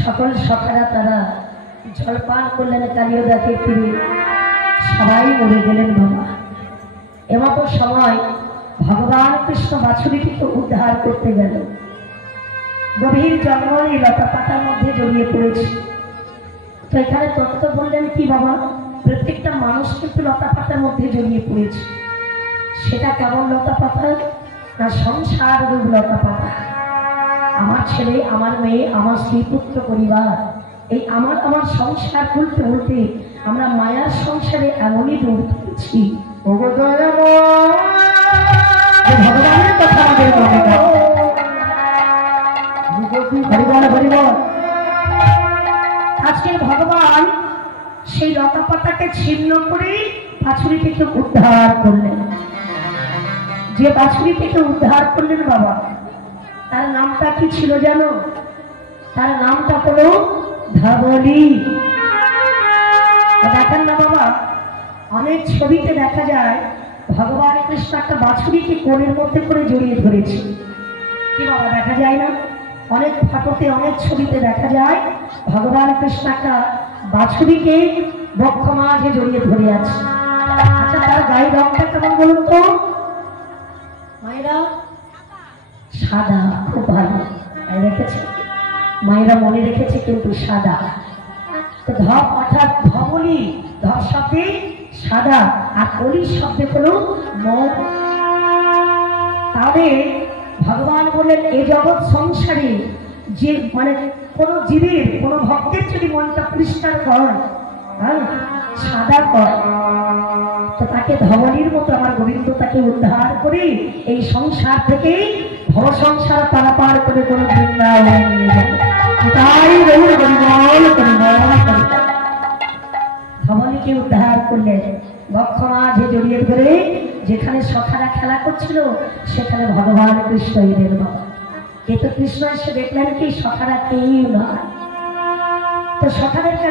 সকল সখারা তারা জলপান করলেন কালিয়াদাকে ফিরে সবাই মরে গেলেন বাবা। এমতো সময় ভগবান কৃষ্ণ বাছুরিটিকে উদ্ধার করতে গেল। গভীর জঙ্গলে লতা পাতার মধ্যে জড়িয়ে পড়েছে। তো এখানে তত্ত্ব বললেন কি বাবা, প্রত্যেকটা মানুষ কিন্তু লতা পাতার মধ্যে জড়িয়ে পড়েছে। সেটা কেমন লতা পাতা না, সংসার রূপ লতা পাতা। আমার ছেলে, আমার মেয়ে, আমার স্ত্রী, পুত্র, পরিবার, এই আমার সংসার বলতে বলতে আমরা মায়ার সংসারে এমনই ডুব দিচ্ছি। ভগবানের কথা আমাদের মনে রাখো। আজকের ভগবান সেই লতা পাতাকে ছিন্ন করে বাছুরি থেকে উদ্ধার করলেন। যে বাছুরি থেকে উদ্ধার করলেন বাবা, তার নামটা কি ছিল জানো? তার নামটা হলো ধবলি। দেখেন না বাবা, অনেক ছবিতে দেখা যায় ভগবান কৃষ্ণ একটা বাছুরিকে কোলের মধ্যে করে জড়িয়ে ধরেছে। কি বাবা দেখা যায় না? অনেক ফটোতে, অনেক ছবিতে দেখা যায় ভগবান কৃষ্ণ একটা বাছুরিকে বক্ষ মাঝে জড়িয়ে ধরে আছে। আচ্ছা, তার গায়ের রংটা কেমন বলুন তো মায়েরা? সাদা। খুব ভালো রেখেছে মায়েরা, মনে রেখেছে কিন্তু সাদা। তো ধপ অর্থাৎ ধবলি, ধপ শব্দে সাদা, আর কলির শব্দে হলো মন। তাহলে ভগবান বললেন এই জগৎ সংসারে যে মানে কোনো জীবের, কোনো ভক্তের যদি মনটা পরিষ্কার কর, সাদা কর, তো তাকে ধবলির মতো আমার গোবিন্দ তাকে উদ্ধার করে এই সংসার থেকে ভব সংসার পারাপার করে কোনো বৃন্দাবনে নিয়ে যাবে। তাই ধবলিকে উদ্ধার করলেন, বক্ষ মাঝে জড়িয়ে ধরে যেখানে সখারা খেলা করছিল সেখানে ভগবান কৃষ্ণ এলেন বাবা। এ তো কৃষ্ণ এসে দেখলেন কি সখারা কেউ নয়। তো সখাদেরকে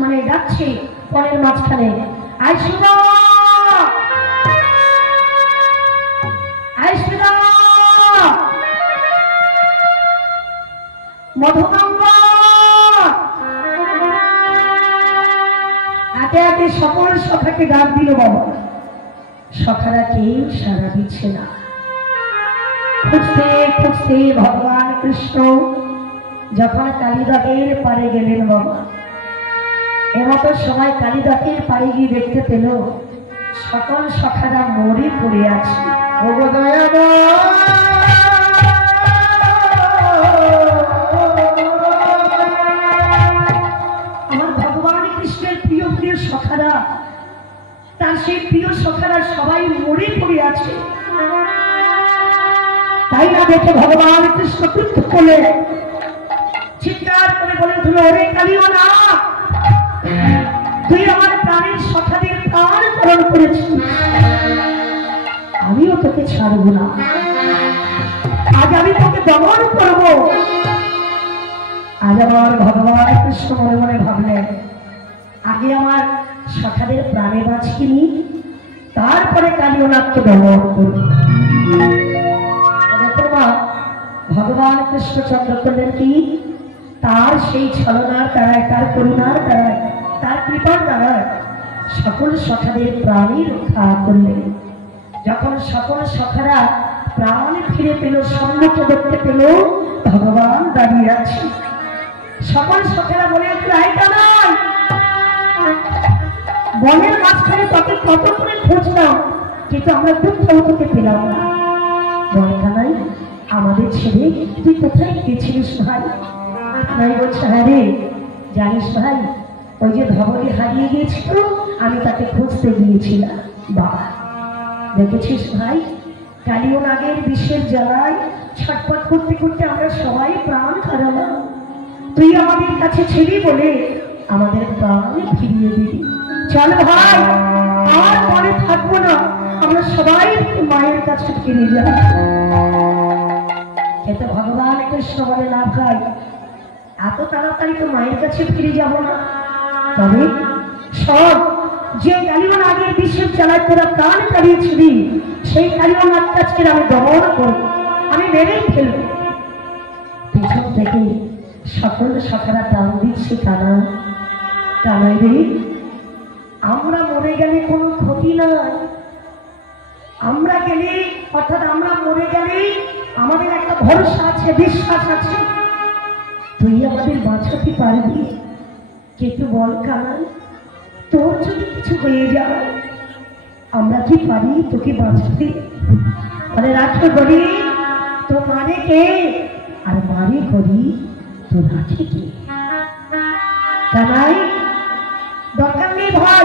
মানে ডাকছে পরের মাঝখানে, আয় সুদা, আয় সুদা, মধুগঙ্গা। একে একে সকল সখাকে ডাক দিল বাবা। সখারা কেউ সাড়া দিচ্ছে না। খুঁজতে খুঁজতে ভগবান কৃষ্ণ যখন কালিদাহের পারে গেলেন বাবা, এমতো সময় কালিদাহের পারে গিয়ে দেখতে পেল সকল সখারা মরে পড়ে আছে। আমার ভগবান কৃষ্ণের প্রিয় প্রিয় সখারা, তার সেই প্রিয় সখারা সবাই মরে পড়ে আছে। তাই না দেখে ভগবান কৃষ্ণ ক্রুদ্ধ করলে চিৎকার করে বলে দিল, ওরে কালিও না, তুই আমার প্রাণের সখাদের প্রাণ হরণ করেছিস, আমিও তোকে ছাড়ব না, আজ আমি তোকে দমন করব। আজ আমার ভগবান কৃষ্ণ মনে মনে ভাবলেন, আগে আমার সখাদের প্রাণে বাঁচিনি, তারপরে কালিওনাথকে দমন করব। ভগবান কৃষ্ণ চন্দ্র করলেন কি, তার সেই ছলনার দ্বারায়, তার করুণার দ্বারায়, তার কৃপার দ্বারায় সকল সখাদের প্রাণই রক্ষা করলেন। যখন সকল সখারা প্রাণ ফিরে পেল, সম্মুখে দেখতে পেল ভগবান দাঁড়িয়ে আছে। সকল সখারা বলে উঠল, বনের মাঝখানে তোকে কত করে খুঁজলাম, কিন্তু আমরা কোথাও তোকে পেলাম না। বলকানাই, আমাদের ছেলে তুই কোথায় গেছিলিস ভাই? নাই বলছে, হ্যাঁ রে, জানিস ভাই, ওই যে ধবলি হারিয়ে গিয়েছিল, আমি তাকে খুঁজতে গিয়েছিলাম। বাবা, দেখেছিস ভাই, কালিও নাগের বিষের জ্বালায় ছটপট করতে করতে আমরা সবাই প্রাণ হারালাম। তুই আমাদের কাছে ছিলি বলে আমাদের প্রাণ ফিরিয়ে দিবি। চল ভাই, আর মনে থাকবো না, আমরা সবাই মায়ের কাছে ফিরে যাব। এতে ভগবান কৃষ্ণ বলে, না ভাই, এত তাড়াতাড়ি তো মায়ের কাছে ফিরে যাব না। তবে সব যে কালিওনাথ আগের বিশ্বের জ্বালায় তোরা প্রাণ হারিয়েছিলি, সেই কালিওনাথ আজকে আমি দমন করব, আমি মেরেই ফেলব। পিছন থেকে সকল সখারা টান দিচ্ছে টানা টানাই রে, আমরা মরে গেলে কোনো ক্ষতি নাই। আমরা গেলে অর্থাৎ আমরা মরে গেলে আমাদের একটা ভরসা আছে, বিশ্বাস আছে, তুই আমাদের বাঁচাতে পারবি। কিন্তু বল কানাই, তোর যদি কিছু হয়ে যায় আমরা কি পারি তোকে বাঁচাতে? মানে রাখে করি তো মানে কে, আর মারে করি তো রাখে কে? কানাই দরকার নেই ভাই,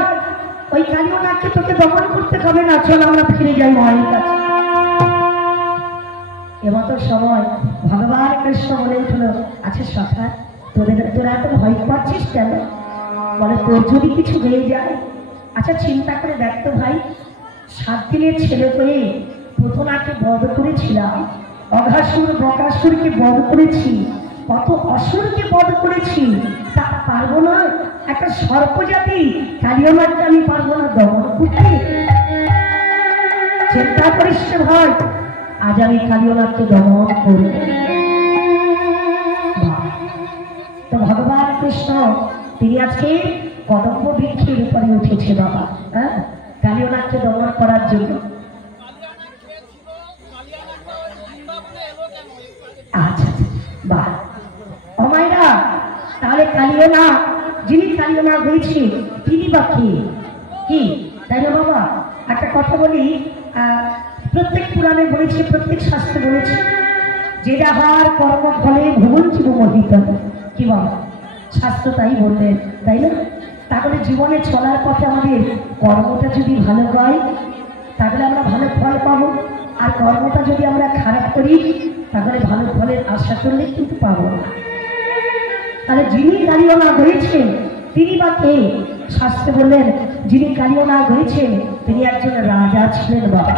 ওই কালিও নাককে তোকে দমন করতে হবে না, চল আমরা ফিরে যাই মায়ের কাছে। এমতো সময় ভগবান কৃষ্ণ বলে উঠল, আচ্ছা সখা তোরা এত ভয় পাচ্ছিস কেন? বলে তোর যদি কিছু হয়ে যায়, আচ্ছা চিন্তা করে দেখতো ভাই, 7 দিনের ছেলে হয়ে পুতনাকে বধ করেছিলাম, অঘাসুর বকাসুরকে বধ করেছি, কত অসুরকে বধ করেছি, তা পারবো না একটা সর্পজাতি কালিয়ামাকে আমি পারবো না দমন করতে? চিন্তা করিস না ভাই, আজ আমি কালিয়ামাকে দমন করব। তো ভগবান কৃষ্ণ তিনি আজকে কদম্ব বৃক্ষের উপরে উঠেছে বাবা, হ্যাঁ, কালিয়ামাকে দমন করার জন্য। আচ্ছা বাহ অমায়রা, তাহলে কালিয়ামা যিনি কালিয়ামা হয়েছে তিনি বা কি তাই না বাবা? একটা কথা বলি, প্রত্যেক পুরাণে বলেছে, প্রত্যেক শাস্ত্রে বলেছে, যে যাহার কর্ম ফলে ভুবন জীব মোহিত। কি বাবা শাস্ত্র তাই বললেন, তাই না? তাহলে জীবনে চলার পথে আমাদের কর্মটা যদি ভালো হয় তাহলে আমরা ভালো ফল পাবো, আর কর্মটা যদি আমরা খারাপ করি তাহলে ভালো ফলের আশা করলে কিন্তু পাবো না। তাহলে যিনি কালিয়ামা হয়েছে তিনি বা কে? শাস্ত্রে বললেন যিনি কালিয়ামা হয়েছেন তিনি একজন রাজা ছিলেন বাবা।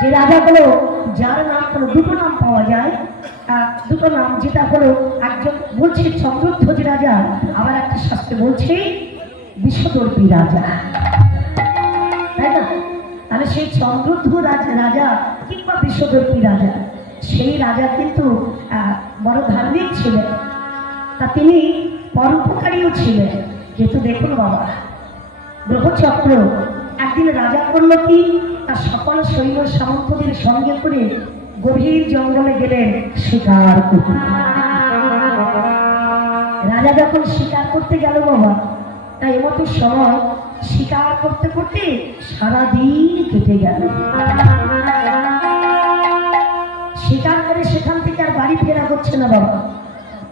যে রাজাগুলো, যার নাম হলো, দুটো নাম পাওয়া যায়, দুটো নাম, যেটা হলো একজন বলছে চন্দ্রধ্বজ রাজা, আবার একটা শাস্ত্রে বলছে বিশ্বদর্পী রাজা, তাই না? তাহলে সেই চন্দ্রধ্বজ রাজা কিংবা বিশ্বদর্পী রাজা, সেই রাজা কিন্তু বড় ধার্মিক ছিলেন, তা তিনি পরোপকারীও ছিলেন। কিন্তু দেখুন বাবা, গ্রহচক্র একদিন রাজা করল কি, তার সকল সৈন্য সামন্তদের সঙ্গে করে গভীর জঙ্গলে গেলেন শিকার করতে। রাজা যখন শিকার করতে গেল বাবা, তাই এমতো সময় শিকার করতে করতে সারাদিন কেটে গেল। শিকার করে সেখান থেকে আর বাড়ি ফেরা হচ্ছে না বাবা,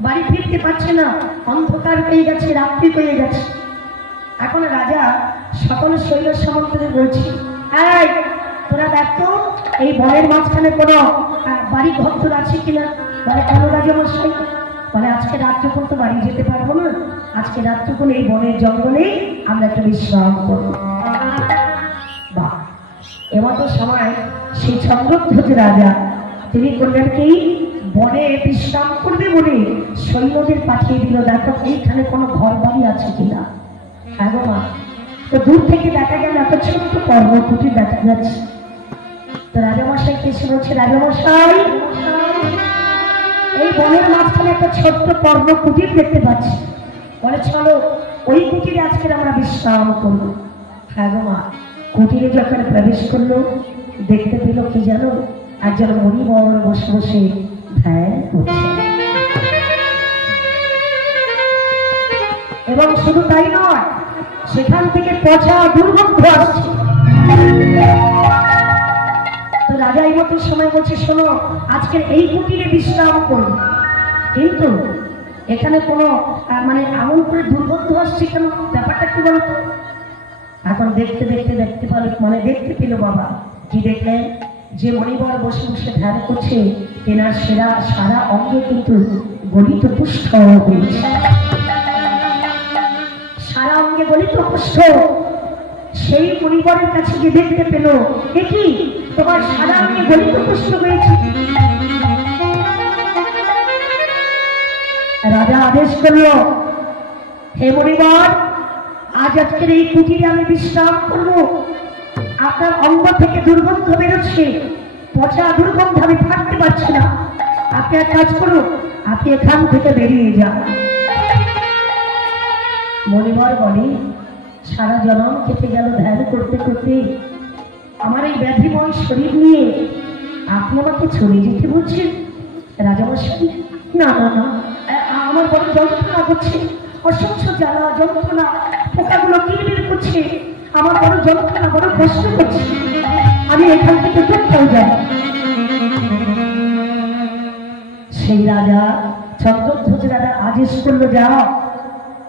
বাড়ি ফিরতে পারছে না, অন্ধকার হয়ে গেছে, রাত্রি হয়ে গেছে। এখন রাজা সকল সৈন্য সামন্তদের বলছে, এই তোরা দেখতো এই বনের মাঝখানে কোনো বাড়ি ঘর আছে কিনা? বলে কেন রাজা মশাই? বলে আজকে রাত্রিক্ষণ তো বাড়ি যেতে পারবো না, আজকে রাত্রিক্ষণ এই বনের জঙ্গলে আমরা একটা বিশ্রাম করবো। বাহ, এমতো সময় সেই চন্দ্রধ্বজ রাজা তিনি করলেন কি, বনে বিশ্রাম করবে বলে সৈন্যদের পাঠিয়ে দিল, দেখো এইখানে কোনো ঘর বাড়ি আছে কিনা। হ্যাঁ গো মা, তো দূর থেকে দেখা গেল একটা ছোট্ট পর্বতকুটির দেখা যাচ্ছে। তো রাজামশাই এসে বলছে, রাজামশাই এই বনের মাঝখানে একটা ছোট্ট পর্বতকুটির দেখতে পাচ্ছি, বলে চলো ওই কুটিরে আজকে আমরা বিশ্রাম করবো। হ্যাঁ গো মা, কুটিরে যখন প্রবেশ করলো দেখতে পেল কি জানো, একজন মণিবর বসে বসে ধ্যান করছে। এবং শুধু তাই নয়, সেখান থেকে পচা দুর্গন্ধ আসছে। তো রাজা এই মতো সময় বলছে, শোনো আজকের এই কুটিরে বিশ্রাম করুন, কিন্তু এখানে কোনো মানে এমন করে দুর্গন্ধ আসছে কেন, ব্যাপারটা কি বলতো? এখন দেখতে দেখতে দেখতে পেল বাবা, কি দেখলেন, যে মণিবর বসে বসে ধ্যান করছে তেনার সারা অঙ্গে কিন্তু গলিত পুষ্ট হয়েছে, সারা অঙ্গে গলিত পুষ্ট। সেই মণিবরের কাছে গিয়ে দেখতে পেল, এ কি তোমার সারা অঙ্গে গলিত পুষ্ট হয়েছে? রাজা আদেশ করল, হে মণিবর, আজ আজকের এই কুটিরে আমি বিশ্রাম করবো, আপনার অঙ্গ থেকে দুর্গন্ধ বেরোচ্ছে, পচা দুর্গন্ধ আমি থাকতে পারছি না, আপনি এক কাজ করুন, আপনি এখান থেকে বেরিয়ে যান। মণিবর বলে, সারা জনম কেটে গেল ধ্যান করতে করতে, আমার এই ব্যাধিময় শরীর নিয়ে আপনি আমাকে চলে যেতে বলছেন? রাজামশাই, না না না, আমার বড় যন্ত্রণা করছে, অসহ্য জ্বালা যন্ত্রণা, পোকাগুলো কিরবির করছে, আমার বড় যন্ত্রণা, বড় কষ্ট করছে, আমি এখান থেকে কোথাও যাব। সেই রাজা চন্দ্রধ্বজ রাজা আদেশ করলো, যাও,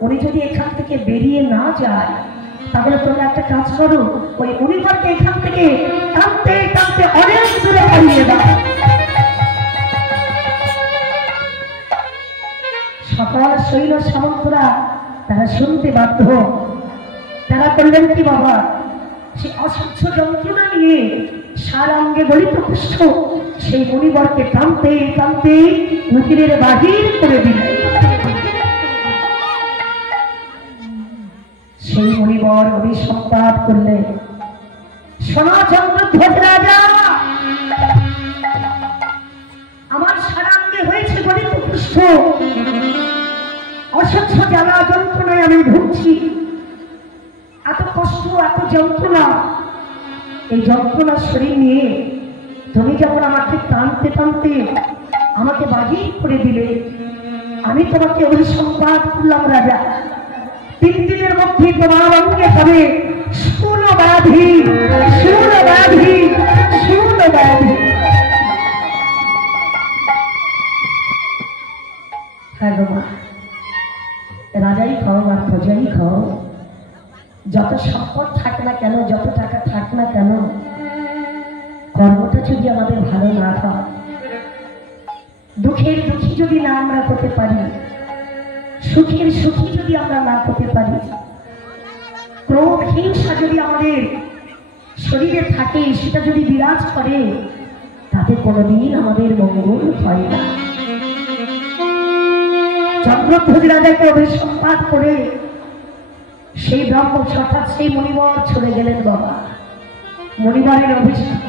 উনি যদি এখান থেকে বেরিয়ে না যায় তাহলে তোমরা একটা কাজ করো, ওই মণিবরকে এখান থেকে টানতে টানতে অনেক দূরে হারিয়ে দাও। সকল সৈন্য সামন্তরা তারা শুনতে বাধ্য। তারা করলেন কি বাবা, সে অসহ্য যন্ত্রণা নিয়ে সারা অঙ্গে গলিত কুষ্ঠ সেই মণিবরকে টানতে টানতে কুটিরের বাহির করে দিলেন। সেই মণিবর অভিসম্পাদ করলেন, শোনো চন্দ্রধ্বজ রাজা, আমার সারা অঙ্গে হয়েছে গলিত কুষ্ঠ, অসহ্য জ্বালা যন্ত্রণায় আমি ভুগছি, এত কষ্ট এত যন্ত্রণা, এই যন্ত্রণা শরীর নিয়ে তুমি যেমন আমাকে টানতে টানতে আমাকে বাহির করে দিলে, আমি তোমাকে অভিসম্পাদ করলাম রাজা, 3 দিনের মধ্যে তোমার অঙ্গে হবে শূল ব্যাধি, শূল ব্যাধি, শূল ব্যাধি। হ্যাঁ গো মা, রাজাই খাও আর প্রজাই খাও, যত সম্পদ থাক না কেন, যত টাকা থাক না কেন, কর্মটা যদি আমাদের ভালো না হয়, দুঃখের দুঃখী যদি না আমরা হতে পারি, সুখের সুখী যদি আমরা না হতে পারি, ক্রোধ হিংসা যদি আমাদের শরীরে থাকে, সেটা যদি বিরাজ করে, তাতে কোনোদিন আমাদের মঙ্গল হয় না। চন্দ্রধ্বজ রাজাকে অভিসম্পাদ করে সেই ব্রহ্ম অর্থাৎ সেই মণিবর চলে গেলেন বাবা। মণিবরের অভিশাপ,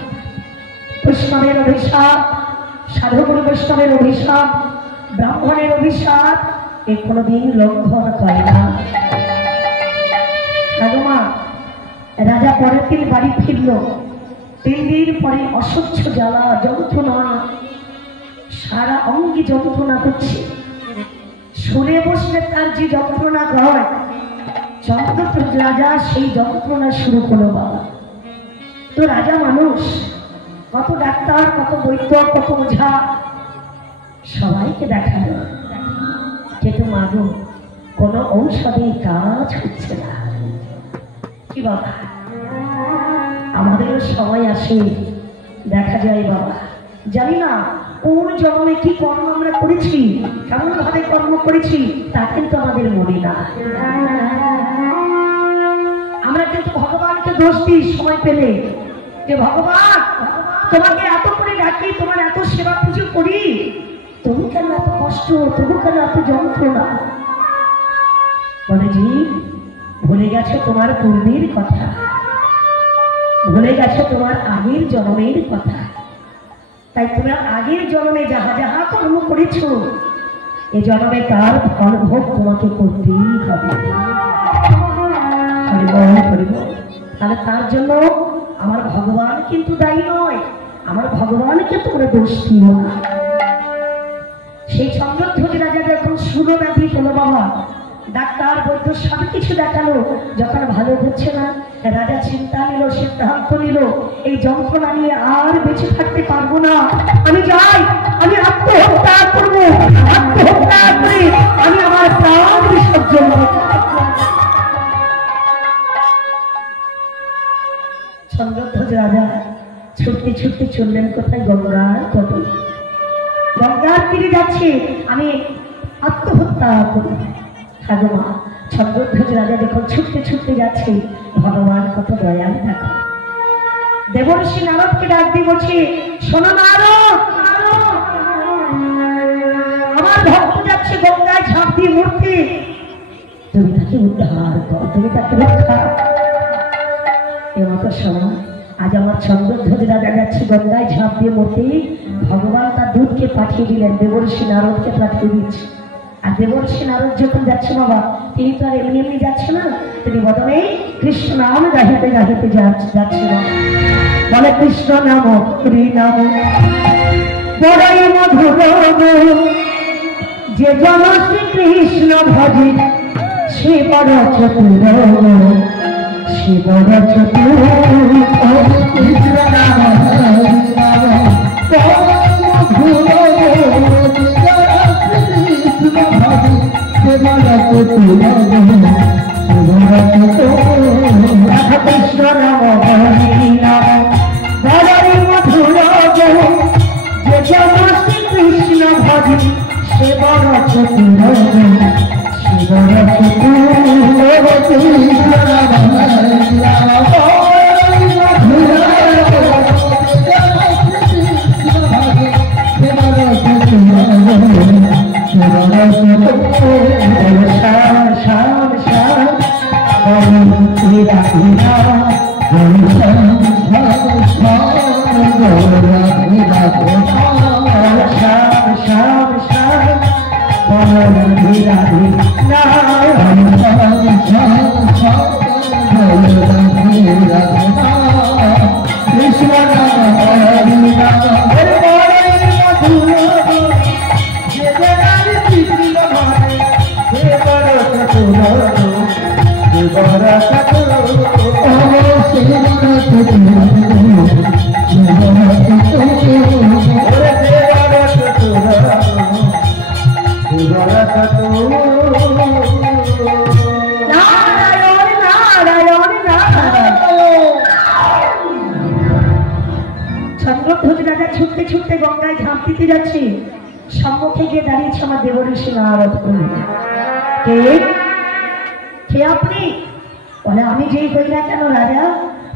বৈষ্ণবের অভিশাপ, সাধুগুরু বৈষ্ণবের অভিশাপ, ব্রাহ্মণের অভিশাপ, এ কোনোদিন লঙ্ঘন হয় না। রাজা পরের দিন বাড়ি ফিরল। 3 দিন পরে অসহ্য জ্বালা যন্ত্রণা, সারা অঙ্গে যন্ত্রণা করছে, শুনে বসলে তার যে যন্ত্রণা হয়, চন্দ্রধ্বজ রাজা সেই যন্ত্রণা শুরু করলো বাবা। তো রাজা মানুষ, কত ডাক্তার, কত বৈদ্য, কত ওঝা, সবাইকে দেখালো, কিন্তু মাগো কোনো ঔষধে কাজ হচ্ছে না। কি বাবা, আমাদেরও সময় আসে, দেখা যায় বাবা, জানি না কোন জন্মে কি কর্ম আমরা করেছি, কেমন ভাবে কর্ম করেছি, তা কিন্তু আমাদের মনে না। আমরা কিন্তু ভগবানকে দোষ দিই সময় পেলে, যে ভগবান তোমাকে এত করে ডাকি, তোমার এত সেবা পুজো করি, তুমি কেন এত কষ্ট, তবু কেন এত যন্ত্রণা? বলে জি, ভুলে গেছো তোমার পূর্বের কথা, ভুলে গেছো তোমার আগের জন্মের কথা, তাই তোমার আগের জন্মে যাহা যাহা কর্ম করেছো, এ জন্মে তার ফল ভোগ তোমাকে করতেই হবে। তাহলে তার জন্য আমার ভগবান কিন্তু দায়ী নয়, আমার ভগবানকে তোমরা দোষ দিও না। সেই চন্দ্রধ্বজ রাজা যখন শুনো ব্যাধি হলো বাবা, ডাক্তার বৈদ্য সব কিছু দেখালো, যখন ভালো হচ্ছে না, রাজা চিন্তা নিল, সিদ্ধান্ত নিল, এই যন্ত্রণা নিয়ে আর বেঁচে থাকতে পারবো না, আমি যাই, আমি আত্মহত্যা করবো, আত্মহত্যা করে আমি আমার প্রাণ বিসর্জন করব। চন্দ্রধ্বজ রাজা ছুটতে ছুটতে চললেন কোথায়? গঙ্গার তটে। গঙ্গার তীরে যাচ্ছে, আমি আত্মহত্যা করি। ঠাকুমা, চন্দ্রধ্বজ রাজা যখন ছুটতে ছুটতে যাচ্ছে, ভগবান কত দয়াল দেখো। দেবর্ষি নারদকে ডাক দিয়ে বলছে, শোনো নারদ, আমার ভক্ত যাচ্ছে গঙ্গায় ঝাঁপ দিয়ে মরতে, তুমি তাকে উদ্ধার করো, তুমি তাকে রক্ষা। এমতো সময় আজ আমার চন্দ্রধ্বজ রাজা যাচ্ছে গঙ্গায় ঝাঁপ দিয়ে মরতে, ভগবান তার দুধকে পাঠিয়ে দিলেন, দেবর্ষি নারদকে পাঠিয়ে দিচ্ছে। আর দেবর্ষি নারদ যখন যাচ্ছে বাবা, তিনি তো আর এমনি এমনি যাচ্ছে না, তিনি বদনে কৃষ্ণ নাম গাহিতে গাহিতে যাচ্ছে। বলে কৃষ্ণ নাম হরি নাম বড়ই মধুর, যে জন শ্রীকৃষ্ণ ভজে সে বড় চতুর, সে বড় চতুর। কৃষ্ণ নাম হরি নাম কৃষ্ণ নাম হরি নাম বড়ই মধুর, যে জন শ্রীকৃষ্ণ ভজে সে বড় চতুর, সে বড় চতুর। চন্দ্রধ্বজ রাজা ছুটতে ছুটতে গঙ্গায় ঝাঁপ দিতে যাচ্ছে, সম্মুখে গিয়ে দাঁড়িয়েছে আমার দেবর্ষি নারদ। কে আপনি? বলে আমি যেই হই না কেন রাজা,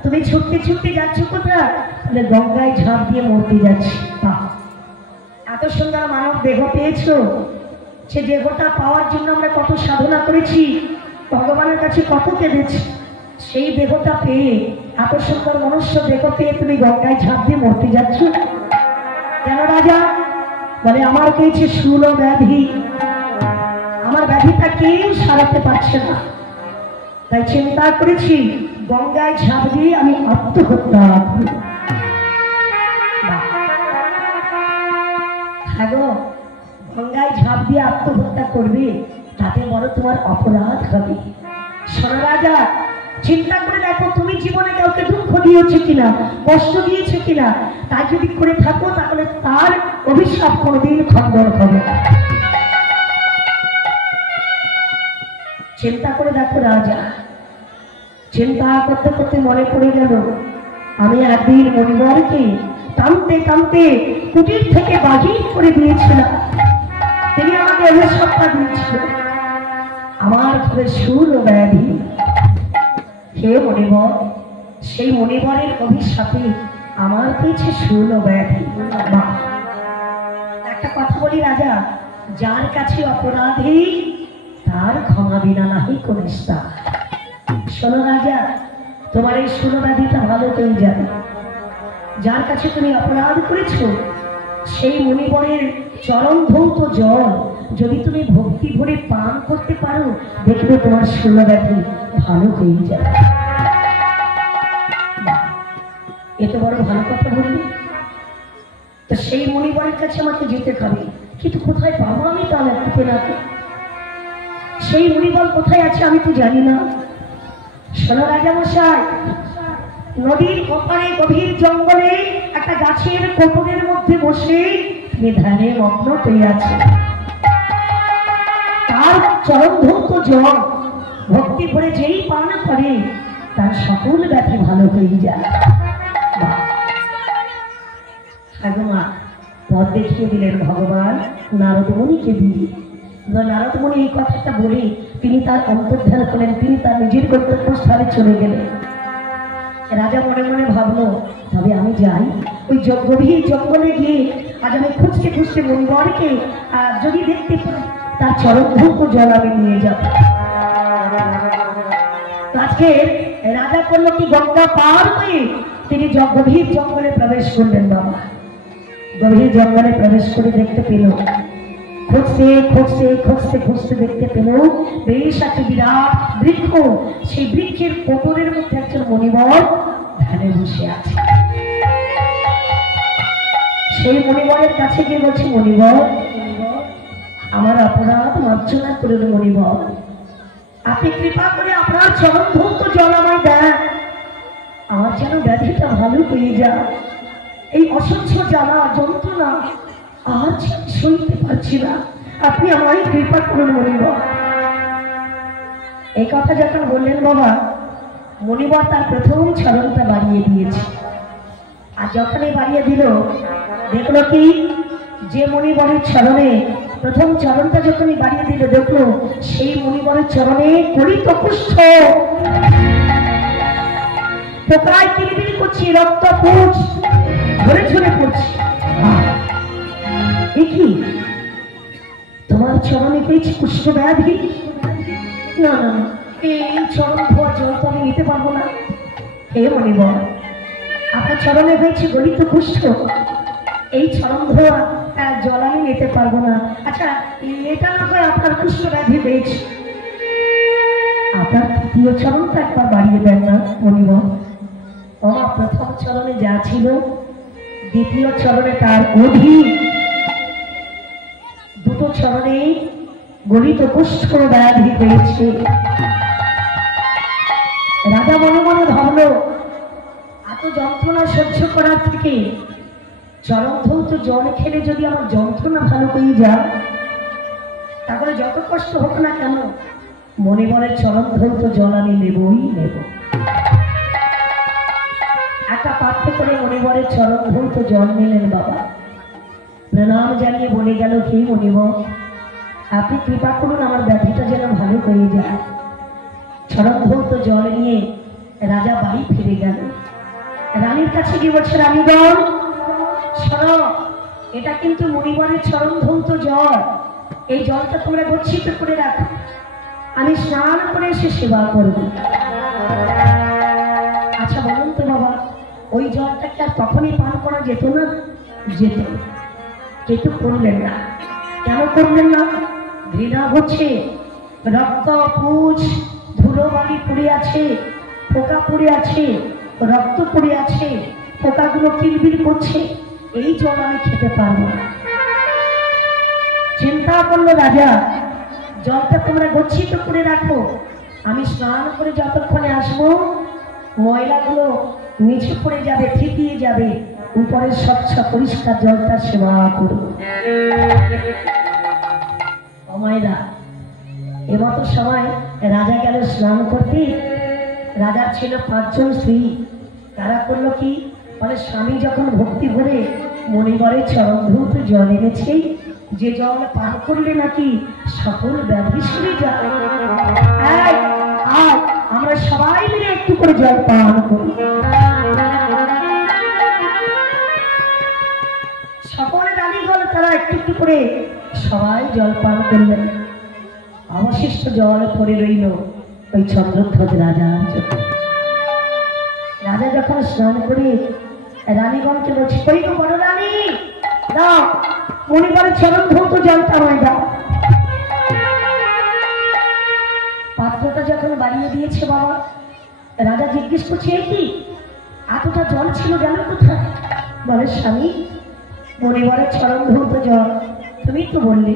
তুমি ছুটতে ছুটতে যাচ্ছ কোথায়? বলে গঙ্গায় ঝাঁপ দিয়ে মরতে যাচ্ছি। এত সুন্দর মানব দেহ পেয়েছ, সে দেহটা পাওয়ার জন্য আমরা কত সাধনা করেছি, ভগবানের কাছে কত কেঁদেছি, সেই দেহটা পেয়ে, এত সুন্দর মনুষ্য দেহ পেয়ে তুমি গঙ্গায় ঝাঁপ দিয়ে মরতে যাচ্ছ কেন রাজা? বলে আমার পেয়েছে শূল ব্যাধি, আমার ব্যাধিটা কেউ সারাতে পারছে না, তাই চিন্তা করেছি গঙ্গায় ঝাঁপ দিয়ে আমি আত্মহত্যা করি। গঙ্গায় ঝাঁপ দিয়ে আত্মহত্যা করবে, তাতে বড় তোমার অপরাধ হবে। শোনো রাজা, চিন্তা করে দেখো তুমি জীবনে কাউকে দুঃখ দিয়েছো কিনা, কষ্ট দিয়েছো কিনা, তাই যদি করে থাকো তাহলে তার অভিশাপ কোনোদিন খণ্ডন হবে না। চিন্তা করে দেখো রাজা। চিন্তা করতে করতে মনে পড়ে গেল, আমি একদিন মণিবরকে টানতে টানতে কুটির থেকে বাহির করে দিয়েছিলাম, তিনি আমাকে অভিশাপটা দিয়েছিল, আমার ঘরে শূল ব্যাধি। হে মণিবর, সেই মণিবরের অভিশাপে আমার পেয়েছে শূল ব্যাধি। একটা কথা বলি রাজা, যার কাছে অপরাধী তার ক্ষমা বিনা নাহি করিস তা। শোনো রাজা, তোমার এই শূল ব্যাধিটা ভালো পেয়ে যাবে। যার কাছে তুমি অপরাধ করেছ, সেই মণিবরের চরণ ধৌত জল যদি তুমি ভক্তি ভরে পান করতে পারো, দেখবে তোমার শূল ব্যাধি ভালো হয়ে যাবে। এত বড় ভালো কথা বললি, তো সেই মণিবরের কাছে আমাকে যেতে হবে, কিন্তু কোথায় পাবো আমি তা লাগতে না। সেই মণিবর কোথায় আছে আমি তো জানি না। শোনো রাজা মশাই, নদীর ওপারে গভীর জঙ্গলে একটা গাছের কোটরের মধ্যে বসে ধ্যানে মগ্ন হয়ে আছে। তার চরণধৌত জল ভক্তি ভরে যেই পান করে তার সকল ব্যাধি ভালো হয়ে যায়। পথ দেখিয়ে দিলেন ভগবান নারদমণিকে দিয়ে। নারদমণি এই কথাটা বলে তিনি তার অন্তর্ধান করলেন, তিনি তার নিজের কর্তব্যস্থলে চলে গেলেন। রাজা মনে মনে ভাবলো, তবে আমি যাই ওই গভীর জঙ্গলে গিয়ে আজ আমি খুঁজতে খুঁজতে মণিবরকে যদি দেখতে পাই, তার চরণধৌত জল আমি নিয়ে যাব। আজকে রাজা করলো কি, গঙ্গা পার হয়ে তিনি গভীর জঙ্গলে প্রবেশ করলেন বাবা। গভীর জঙ্গলে প্রবেশ করে দেখতে পেল, খুঁজতে খুঁজতে খুঁজতে খুঁজতে দেখতে পেল বেশ একটি বিরাট বৃক্ষ। সেই বৃক্ষের কোটরের মধ্যে একজন মণিবর ধ্যানে বসে আছে। সেই মণিবরের কাছে গিয়ে বলছে, মণিবর, আমার অপরাধ মার্জনা করুন মণিবর, আপনি কৃপা করে আপনার চরণ ধৌত জল আমায় দেন, আমার যেন ব্যাধিটা ভালো হয়ে যায়। এই অসহ্য জ্বালা যন্ত্রণা আজ সইতে পারছি না, আপনি আমায় কৃপা করুন মণিবর। এই কথা যখন বললেন বাবা, মণিবর তার প্রথম চরণটা বাড়িয়ে দিয়েছে। আর যখনই বাড়িয়ে দিল, দেখলো কি, যে মণিবরের চরণে প্রথম চরণটা যখনই বাড়িয়ে দিল, দেখলো সেই মণিবরের চরণে কলিত কুষ্ঠ পোকায় কিলবিল করছে, রক্ত পুঁজ ঝরে ঝরে পড়ছে। কি তোমার চরণে পেয়েছি কুষ্ঠ ব্যাধি? না না, এই চরণ ধোয়া জল তো আমি নিতে পারবো না। হে মণিবর, আপনার চরণে হয়েছে গলিত কুষ্ঠ, এই চরণ ধোয়া জল আমি নিতে পারবো না। আচ্ছা, এটা না হয় আপনার কুষ্ঠ ব্যাধি পেয়েছে, আপনার তৃতীয় চরণটা একবার বাড়িয়ে দেন না মণিবর। আমার প্রথম চরণে যা ছিল, দ্বিতীয় চরণে তার অধিক, দুটো চরণে গলিত কুষ্ঠ ব্যাধি পেয়েছে। রাজা মনে মনে ভাবল, এত যন্ত্রণা সহ্য করার থেকে চরণ ধৌত জল খেলে যদি আমার যন্ত্রণা ভালো হয়ে যায়, তাহলে যত কষ্ট হোক না কেন মণিবরের চরণ ধৌত জল আমি নেবই নেব। একটা পাত্রে করে মণিবরের চরণ ধৌত জল নিলেন বাবা। প্রণাম জানিয়ে বলে গেল, হে মণিবর, আপনি কৃপা করুন আমার ব্যাধিটা যেন ভালো হয়ে যায়। চরণ ধৌত জল নিয়ে রাজা বাড়ি ফিরে গেল। রানীর কাছে গিয়ে বলছে, রানীগণ শোনো, এটা কিন্তু মণিবরের চরণ ধৌত জল, এই জলটা তোমরা গচ্ছিত করে রাখো, আমি স্নান করে এসে সেবা করব। আচ্ছা বলুন তো বাবা, ওই জলটাকে আর তখনই পান করা যেত না? যেত, কিন্তু করলেন না। কেন করলেন না? ঘৃণা হচ্ছে, রক্ত পুঁজ ধুলো বালি পড়ে আছে, পোকা পড়ে আছে, রক্ত পড়ে আছে, পোকাগুলো কিলবিল করছে, এই জল আমি খেতে পারবো না। চিন্তা করলো রাজা, জলটা তোমরা গচ্ছিত করে রাখো, আমি স্নান করে যতক্ষণে আসবো ময়লাগুলো নিচে পড়ে যাবে, থিতিয়ে যাবে, উপরে স্বচ্ছ পরিষ্কার জলটা সেবা করবো। অমায়রা এমতো সময় রাজা গেল স্নান করতে। রাজার ছিল 5 জন স্ত্রী। তারা করলো কি, মানে স্বামী যখন ভক্তি ভরে মণিবরের চরণ ধৌত জল এনেছে, যে জল পান করলে নাকি সকল ব্যাধি সেরে যায়, আমরা সবাই মিলে একটু করে জল পান করি। সকলে দাবি করল, তারা একটু একটু করে সবাই জল পান করলেন। অবশিষ্ট জল পড়ে রইল ওই চন্দ্রধ্বজ রাজা। রাজা যখন স্নান করে রানীগণকে বলছে, কই গো বড় রানী, দাও মণিবরের চরণ ধৌত জলটা আমায় দাও। পাত্রটা যখন বাড়িয়ে দিয়েছে বাবা, রাজা জিজ্ঞেস করছে, কি এতটা জল ছিল গেল কোথায়? বলে, স্বামী, মণিবরের চরণ ধৌত জল তুমি তো বললে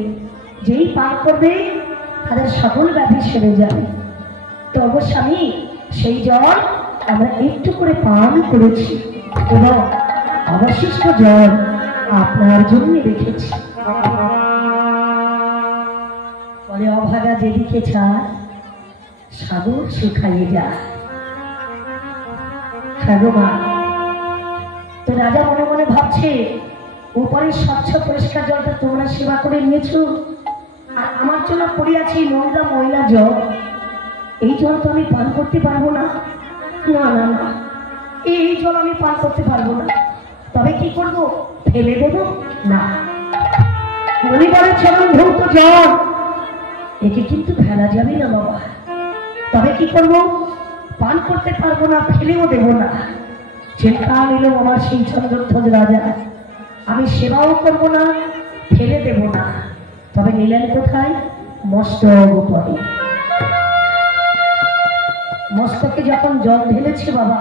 যেই পান করবে তাদের সকল ব্যাধি সেরে যাবে। তবে স্বামী, সেই জল আমরা একটু করে পান করেছি এবং অবশিষ্ট জল আপনার জন্য রেখেছি। বলে, অভাগা যেদিকে চায় সাগর শুকাইয়ে যায়। মা, তো রাজা মনে মনে ভাবছে, উপরে স্বচ্ছ পরিষ্কার জলটা তোমরা সেবা করে নিয়েছো, আর আমার জন্য পড়ে আছে নোংরা ময়লা জল, এই জল তো আমি পান করতে পারবো না। না না না, এই জল আমি পান করতে পারবো না। তবে কি করবো? ফেলে দেবো না। মণিবরের চরণ ধৌত জল, একে কিন্তু ফেলা যাবে না বাবা। তবে কি করবো? পান করতে পারবো না, ফেলেও দেবো না। চিন্তা নিল আমার সেই চন্দ্রধ্বজ রাজা, আমি সেবাও করব না, ফেলে দেব না, তবে নিলেন কোথায়? মস্তক উপরে। মস্তকে যখন জল ঢেলেছে বাবা,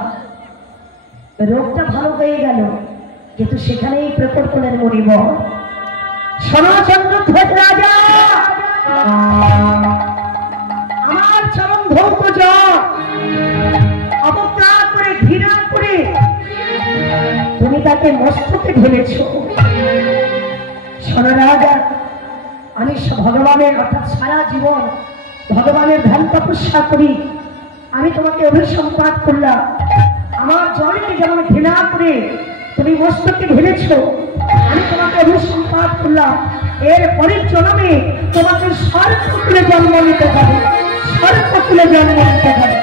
রোগটা ভালো হয়ে গেল, কিন্তু সেখানেই প্রকট করলেন মণিবর, শোনো চন্দ্রধ্বজ রাজা, আমার চরণ ধৌত জল অবজ্ঞা করে, ঘৃণা করে তুমি তাকে মস্তকে ঢেলেছ। শোনো রাজা, আমি ভগবানের অর্থাৎ সারা জীবন ভগবানের ধ্যান তপস্যা করি, আমি তোমাকে অভিসম্পাদ করলাম, আমার জলকে যেমন ঘৃণা করে তুমি মস্তকে ঢেলেছ, আমি তোমাকে অভিসম্পাদ করলাম, এর পরের জন্মে তোমাকে সর্পকুলে জন্ম নিতে হবে, সর্পকুলে জন্ম নিতে হবে,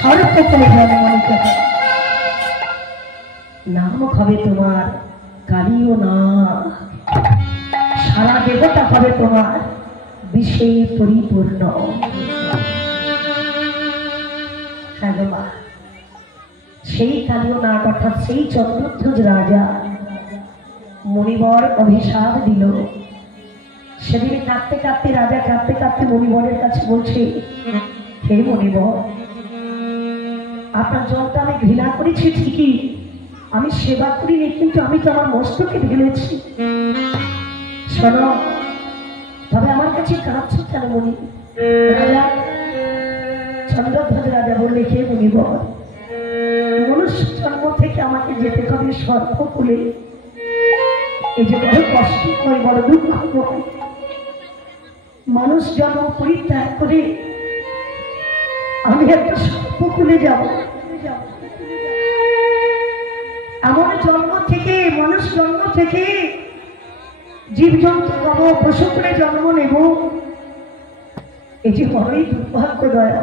সর্পকুলে জন্ম নিতে হবে। নাম হবে তোমার কালীয় নাগ, সারা দেবতা হবে তোমার বিষে পরিপূর্ণ। সেই কালীয় নাগ অর্থাৎ সেই চন্দ্রধ্বজ রাজা মণিবর অভিশাপ দিল। সেদিনে কাঁদতে কাঁদতে রাজা কাঁদতে কাঁদতে মণিবরের কাছে বলছে, হে মণিবর, আপনার জলটা আমি ঘৃণা করেছি ঠিকই, আমি সেবা করিনি, কিন্তু আমি তো আমার মস্তকে ঢেলেছি। শোনো, তবে আমার কাছে কাঁদছো কেন মণি? রাজা চন্দ্রধ্বজ রাজা বললে, হে মণিবর, মনুষ্য জন্ম থেকে আমাকে যেতে হবে সর্পকুলে, এই যে বড় কষ্ট হয়, বড় দুঃখ হয়, মানুষ জন্ম পরিত্যাগ করে আমি একটা সর্পকুলে যাব। এমন জন্ম থেকে, মানুষ জন্ম থেকে জীবজন্তু পাব, পশু করে জন্ম নেব, এই যে বড়ই দুর্ভাগ্য দয়া।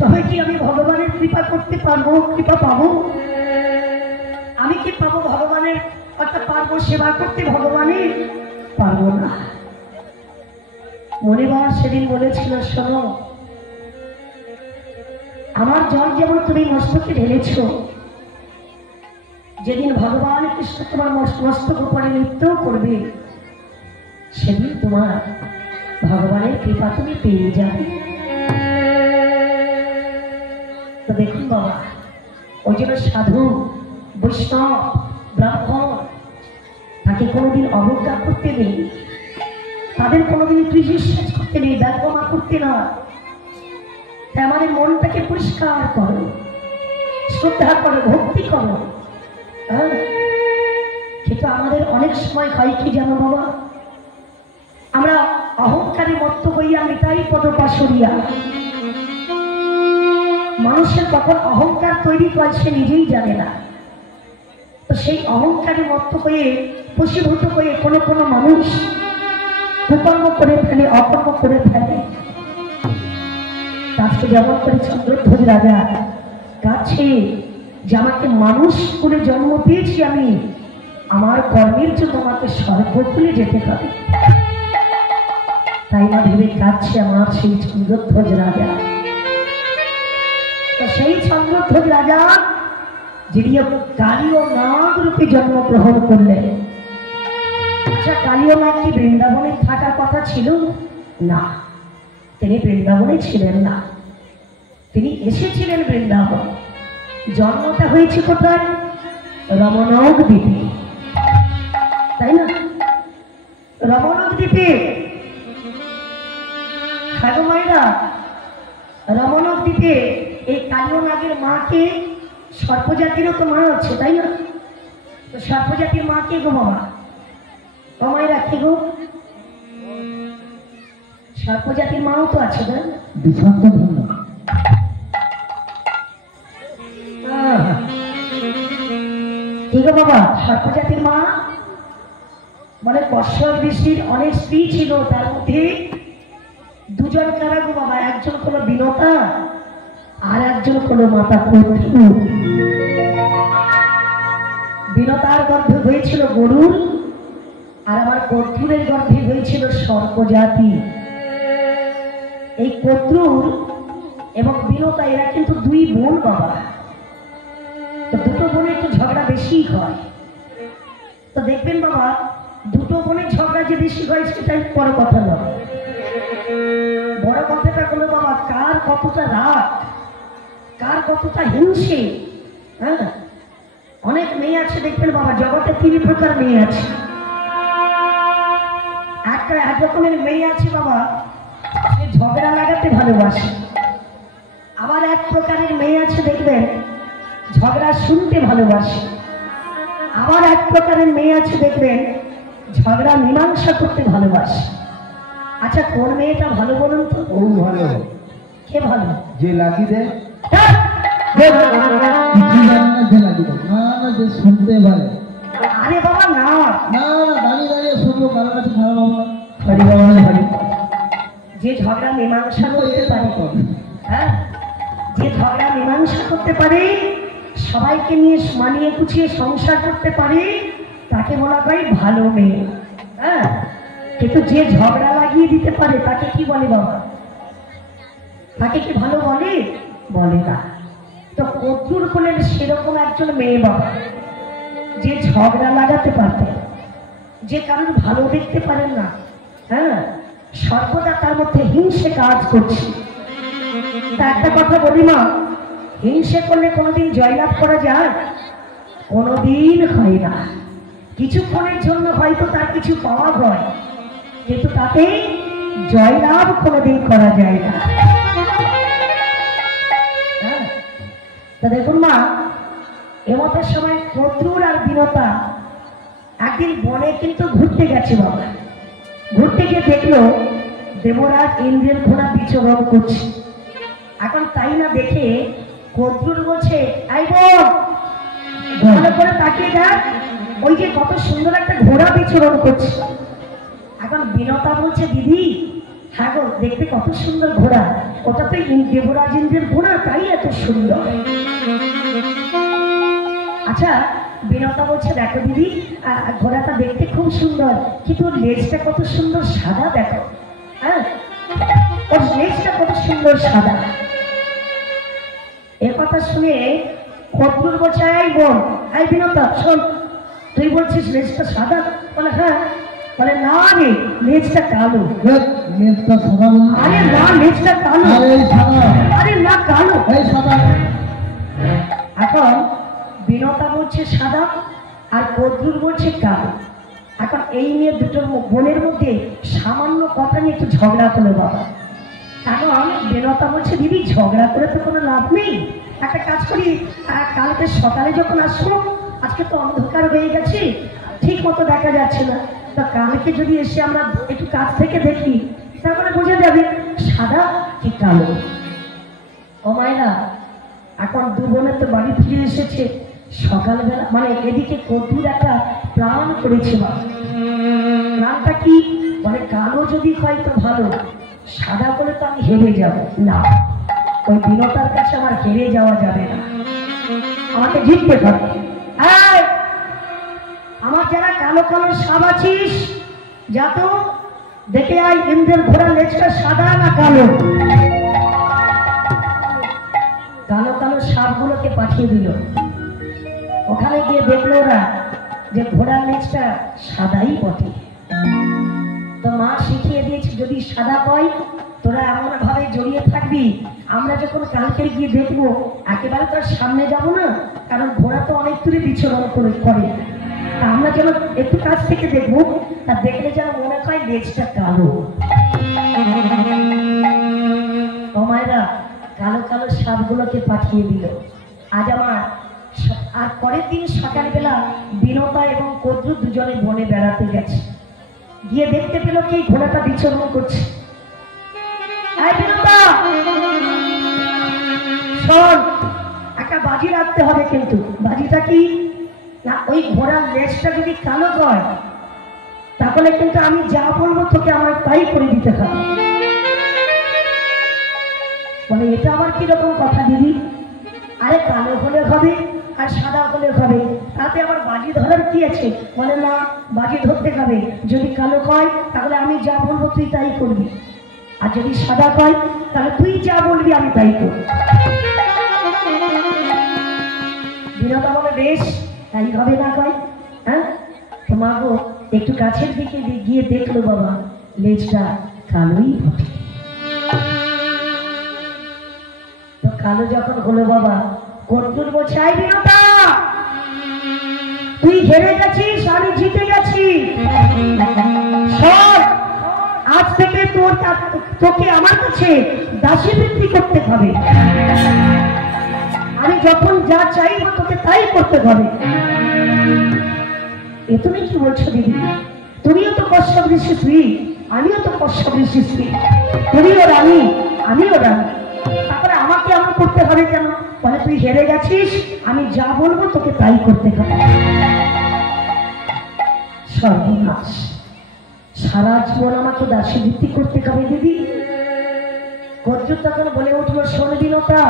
তবে কি আমি ভগবানের কৃপা করতে পারবো, কৃপা পাবো? আমি কি পাবো ভগবানের, অর্থাৎ পারবো সেবা করতে ভগবানের? পারবো না। মণিবর সেদিন বলেছিল, শোনো, আমার জল যেমন তুমি মস্তকে ঢেলেছ, যেদিন ভগবান কৃষ্ণ তোমার মস্তক উপরে নৃত্য করবে, সেদিন তোমার ভগবানের কৃপা তুমি পেয়ে যাবে। তো দেখুন বাবা, ওই জন্য সাধু, বৈষ্ণব, ব্রাহ্মণ তাকে কোনোদিন অবজ্ঞা করতে নেই, তাদের কোনোদিন কৃষিশ্বাস করতে নেই, ব্যর্থমা করতে না। তাই আমাদের মনটাকে পরিষ্কার করো, শ্রদ্ধা করো, ভক্তি করো। হ্যাঁ, কিন্তু আমাদের অনেক সময় হয় কি জানো বাবা, আমরা অহংকারে মত্ত হইয়া মিটাই পদপাশরিয়া। মানুষের কখন অহংকার তৈরি করে সে নিজেই জানে না। তো সেই অহংকারে মত্ত হয়ে, বশীভূত হয়ে কোনো কোনো মানুষ কুকর্ম করে ফেলে, অকর্ম করে ফেলে। আজকে যেমন করে চন্দ্রধ্বজ রাজা কাছে যে আমাকে মানুষ করে জন্ম পেয়েছি আমি, আমার কর্মের জন্য আমাকে সর্বকুলে যেতে হবে, তাই না ভেবে কাছে আমার সেই চন্দ্রধ্বজ রাজা। তো সেই চন্দ্রধ্বজ রাজা যিনি কালীয় নাগ রূপে জন্মগ্রহণ করলেন। আচ্ছা, কালীয় নাগ কি বৃন্দাবনে থাকার কথা ছিল? না, তিনি বৃন্দাবনে ছিলেন না, তিনি এসেছিলেন বৃন্দাবন। জন্মটা হয়েছে কোথায়? রমনক দ্বীপে, তাই না? রমনক দ্বীপে। হ্যাঁ মায়েরা, রমনক দ্বীপে এই কালীয় নাগের মাকে, সর্পজাতিরও তো মা আছে, তাই না? তো সর্পজাতির মা কে গো বাবা? ও মায়েরা, কে গো? সর্পজাতির মাও তো আছে না? বিষাক্ত ভিন্ন। কি গো বাবা? সর্পজাতির মা বলে কশ্যপ ঋষির অনেক স্ত্রী ছিল, তার মধ্যে দুজন কারা গো বাবা? একজন হলো বিনতা, আর একজন হলো মাতা কর্তৃ। বিনতার গর্ভে হয়েছিল গরুর, আর আমার কর্তৃর গর্ভে হয়েছিল সর্পজাতি। এই কর্তৃর এবং বিনতা, এরা কিন্তু দুই বোন বাবা। তো দুটো বোনের একটু ঝগড়া বেশি হয়। তো দেখবেন বাবা, দুটো বোনের ঝগড়া যে বেশি হয় সেটাই বড় কথা নয়। বড় কথাটা হলো বাবা, কার কতটা রাগ, কার কতটা হিংসে। হ্যাঁ, অনেক মেয়ে আছে দেখবেন বাবা, জগতে 3 প্রকার মেয়ে আছে। একটা এক রকমের মেয়ে আছে বাবা, সে ঝগড়া লাগাতে ভালোবাসে। আবার এক প্রকারের মেয়ে আছে দেখবেন, ঝগড়া শুনতে ভালোবাসে। আবার এক প্রকারের মেয়ে আছে দেখবেন, ঝগড়া মীমাংসা করতে ভালোবাসে। আচ্ছা, কোন মেয়েটা ভালো বলুন তো? ও ভালো। কে ভালো? যে লাগি দেয়, হ্যাঁ, কিছু জানে না, যে লাগি দেয় না, না যে শুনতে পারে। আরে বাবা না, না না, দাঁড়িয়ে দাঁড়িয়ে শুনবো, কারোর কাছে খারাপ হবে না। হরি বাবা হরি। যে ঝগড়া মীমাংসা করতে পারে, হ্যাঁ, যে ঝগড়া মীমাংসা করতে পারে, সবাইকে নিয়ে মানিয়ে গুছিয়ে সংসার করতে পারে, তাকে বলা হয় ভালো মেয়ে। হ্যাঁ, কিন্তু যে ঝগড়া লাগিয়ে দিতে পারে তাকে কি বলে বাবা? তাকে কি ভালো বলে? বলে না। তো কদ্দুর কোলের সেরকম একজন মেয়ে বাবা, যে ঝগড়া লাগাতে পারতেন, যে কারণ ভালো দেখতে পারেন না। হ্যাঁ, সর্বদা তার মধ্যে হিংসে কাজ করছে। তা একটা কথা বলি মা, হিংসে করলে কোনোদিন জয়লাভ করা যায়? কোনোদিন হয় না। কিছুক্ষণের জন্য হয়তো তার কিছু পাওয়া হয়, কিন্তু তাতে জয়লাভ কোনোদিন করা যায় না। হ্যাঁ, তা দেখুন মা, এমতার সময় কদ্দুর আর বিনতা একদিন বনে কিন্তু ঘুরতে গেছে বাবা। ঘুরতে গিয়ে দেখলো দেবরাজ ইন্দ্রের ঘোড়া বিচরণ করছে। এখন তাই না দেখে কদ্দুর বলছে, আই বোন, ভালো করে তাকিয়ে দেখ, ওই যে কত সুন্দর একটা ঘোড়া বিচরণ করছে। এখন বিনতা বলছে, দিদি হ্যাঁ গো, দেখতে কত সুন্দর ঘোড়া, ওটা তো দেবরাজ ইন্দ্রের ঘোড়া, তাই এত সুন্দর। আচ্ছা, বিনতা বলছে, দেখো দিদি, ঘোড়াটা দেখতে খুব সুন্দর, কিন্তু ওর লেজটা কত সুন্দর সাদা, দেখো। হ্যাঁ, ওর লেজটা কত সুন্দর সাদা। এ কথা শুনে কদ্দুর বলছে, এই বোন, এই বিনতা শোন, তুই বলছিস লেজটা সাদা? বলে হ্যাঁ। বলে না রে, লেজটা কালো। লেজটা সাদা বলি? আরে না, লেজটা কালো। আরে সাদা। আরে না, কালো। এই সাদা। এখন বিনতা বলছে সাদা, আর কদ্দুর বলছে কালো। এখন এই নিয়ে দুটোর বোনের মধ্যে সামান্য কথা নিয়ে একটু ঝগড়া হলো বাবা। এখন বিনতা বলছে, দিদি ঝগড়া করে তো কোনো লাভ নেই, একটা কাজ করি, কালকে সকালে যখন আসবো, আজকে তো অন্ধকার হয়ে গেছে, ঠিক মতো দেখা যাচ্ছে না, তা কালকে যদি এসে আমরা একটু কাছ থেকে দেখি, তারপরে বোঝা যাবে সাদা কি কালো। ও মায়েরা, এখন দু বোনের তো বাড়ি ফিরে এসেছে সকালবেলা, মানে এদিকে কদ্দুর একটা প্ল্যান করেছিল। প্ল্যানটা কি? মানে কালো যদি হয় তো ভালো, সাদা করে তো আমি হেরে যাব না, ওই বিনতার কাছে আমার হেরে যাওয়া যাবে না, আমাকে জিততে হবে। আমার যারা কালো কালো সাপ আছিস, যা তো দেখে আয় ইন্দ্রের ঘোড়ার লেজটা সাদা না কালো। কালো কালো সাপগুলোকে পাঠিয়ে দিল। ওখানে গিয়ে দেখলো ওরা যে ঘোড়ার লেজটা সাদাই বটে। তো মা শিখিয়ে দিয়েছে, যদি সাদা পাই তোরা এমন ভাবে জড়িয়ে থাকবি, আমরা যখন কালকে গিয়ে দেখবো একেবারে তার সামনে যাব না, কারণ ঘোড়া তো অনেক দূরে বিচরণ করে। তা আমরা যেন একটু কাছ থেকে দেখবো, তা দেখলে যেন মনে হয় লেজটা কালো। মায়েরা কালো কালো সাপগুলোকে পাঠিয়ে দিল। আজ আমার আর পরের দিন সকালবেলা বিনতা এবং কদ্দুর দুজনে বনে বেড়াতে গেছে। গিয়ে দেখতে পেল কি ঘোড়াটা বিচরণ করছে। শোন, একটা বাজি রাখতে হবে, কিন্তু বাজিটা কি না, ওই ঘোড়ার লেজটা যদি কালো হয় তাহলে কিন্তু আমি যা বলবো তোকে আমার তাই করে দিতে হবে। বলে এটা আবার কিরকম কথা দিদি? আরে কালো হলে হবে আর সাদা হলে হবে, তাতে আবার বাজি ধরার কি আছে? বলে না, বাজি ধরতে হবে, যদি কালো হয় তাহলে আমি যা বলবো তুই তাই করবি। আর যদি সাদা পাই তাহলে তুই যা বলবি আমি তাই করব। বিনতা বলে বেশ তাই হবে না কয়। হ্যাঁ তো মা গো একটু কাছের দিকে গিয়ে দেখলো বাবা লেজটা কালোই বটে। তো কালো যখন হলো বাবা কর্তুর বলছে আই বিনতা তুই হেরে গেছিস আমি জিতে গেছি, সব আজ থেকে তোকে আমার কাছে দাসী বৃত্তি করতে হবে, আমি যখন যা চাইবো তোকে তাই করতে হবে। এ তুমি কি বলছো দিদি, তুমিও তো কশ্যপ ঋষি স্ত্রী আমিও তো কশ্যপ ঋষি স্ত্রী, তুমিও রানী আমিও রানী, তারপরে আমাকে এমন করতে হবে কেন? বলে তুই হেরে গেছিস আমি যা বলবো তোকে তাই করতে হবে। সর্বনাশ, সারা জীবন আমাকে দাসী বৃত্তি করতে হবে দিদি। কর্জুর তখন বলে উঠলো শোন বিনতা,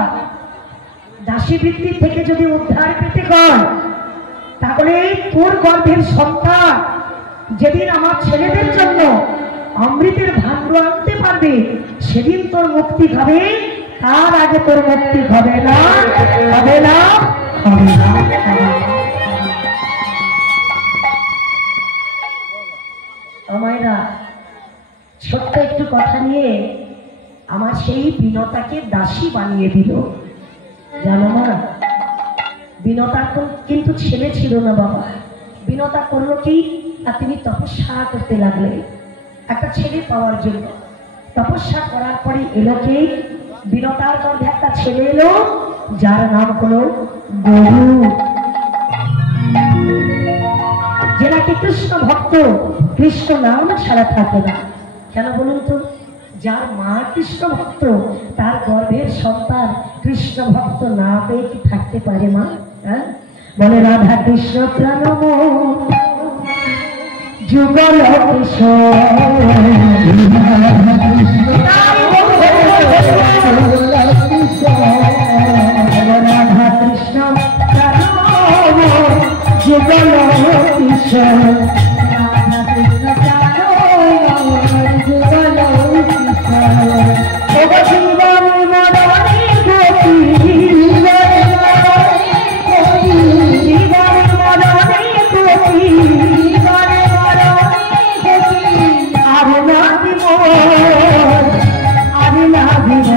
দাসী বৃত্তি থেকে যদি উদ্ধার পেতে হয় তাহলে তোর গর্ভের সন্তান যেদিন আমার ছেলেদের জন্য অমৃতের ভাণ্ড আনতে পারবে সেদিন তোর মুক্তি হবে, তার আগে তোর মুক্তি হবে না, হবে না, হবে না। আমায়রা ছোট্ট একটু কথা নিয়ে আমার সেই বিনতাকে দাসী বানিয়ে দিল। জানো না বিনতার কিন্তু ছেলে ছিল না বাবা, বিনতা করলো কি আর তিনি তপস্যা করতে লাগলেন একটা ছেলে পাওয়ার জন্য। তপস্যা করার পরে এলো কি বিনতার গর্ভে একটা ছেলে এলো যার নাম হলো গরু, যে নাকি কৃষ্ণ ভক্ত, কৃষ্ণ নাম ছাড়া থাকে না। কেন বলুন তো, যার মা কৃষ্ণ ভক্ত তার গর্ভের সন্তান কৃষ্ণ ভক্ত না পেয়ে কি থাকতে পারে মা? হ্যাঁ বলে রাধা কৃষ্ণ প্রাণ যুগল রাধা কৃষ্ণ প্রাণ যুগল কিশোর, রাধা কৃষ্ণ প্রাণ যুগল কিশোর, জীবন মরণে গতি, জীবন মরণে গতি, আর না দিব, আর না দিব,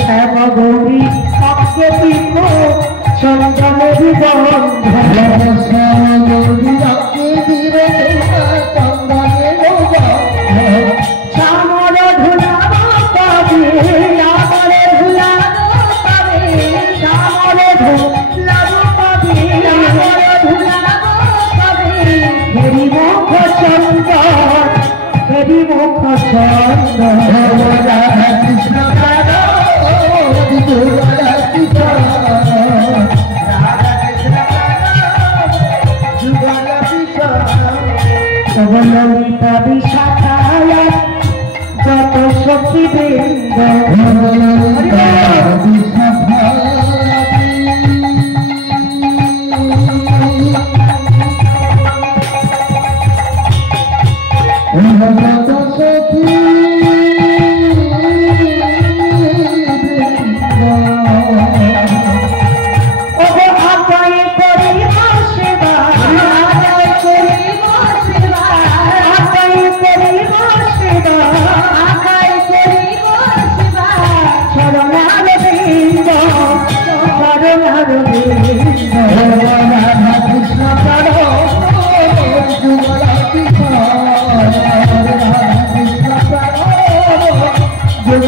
শ্যাম গৌরী অক্ষে পিঠ চন্দনের বন্ধ, শ্যাম গৌরী অক্ষে বীর চন্দনের চামর ধুলাব পাবে, চামর ধুলাব পাবে, চামর ধুলাব পাবে, চামর ধুলাব পাবে, হেরি মুখ চন্দন, হেরি মুখ চন্দন, রাধা কৃষ্ণ ললিতা বিশাখায় যত সখী বৃন্দ,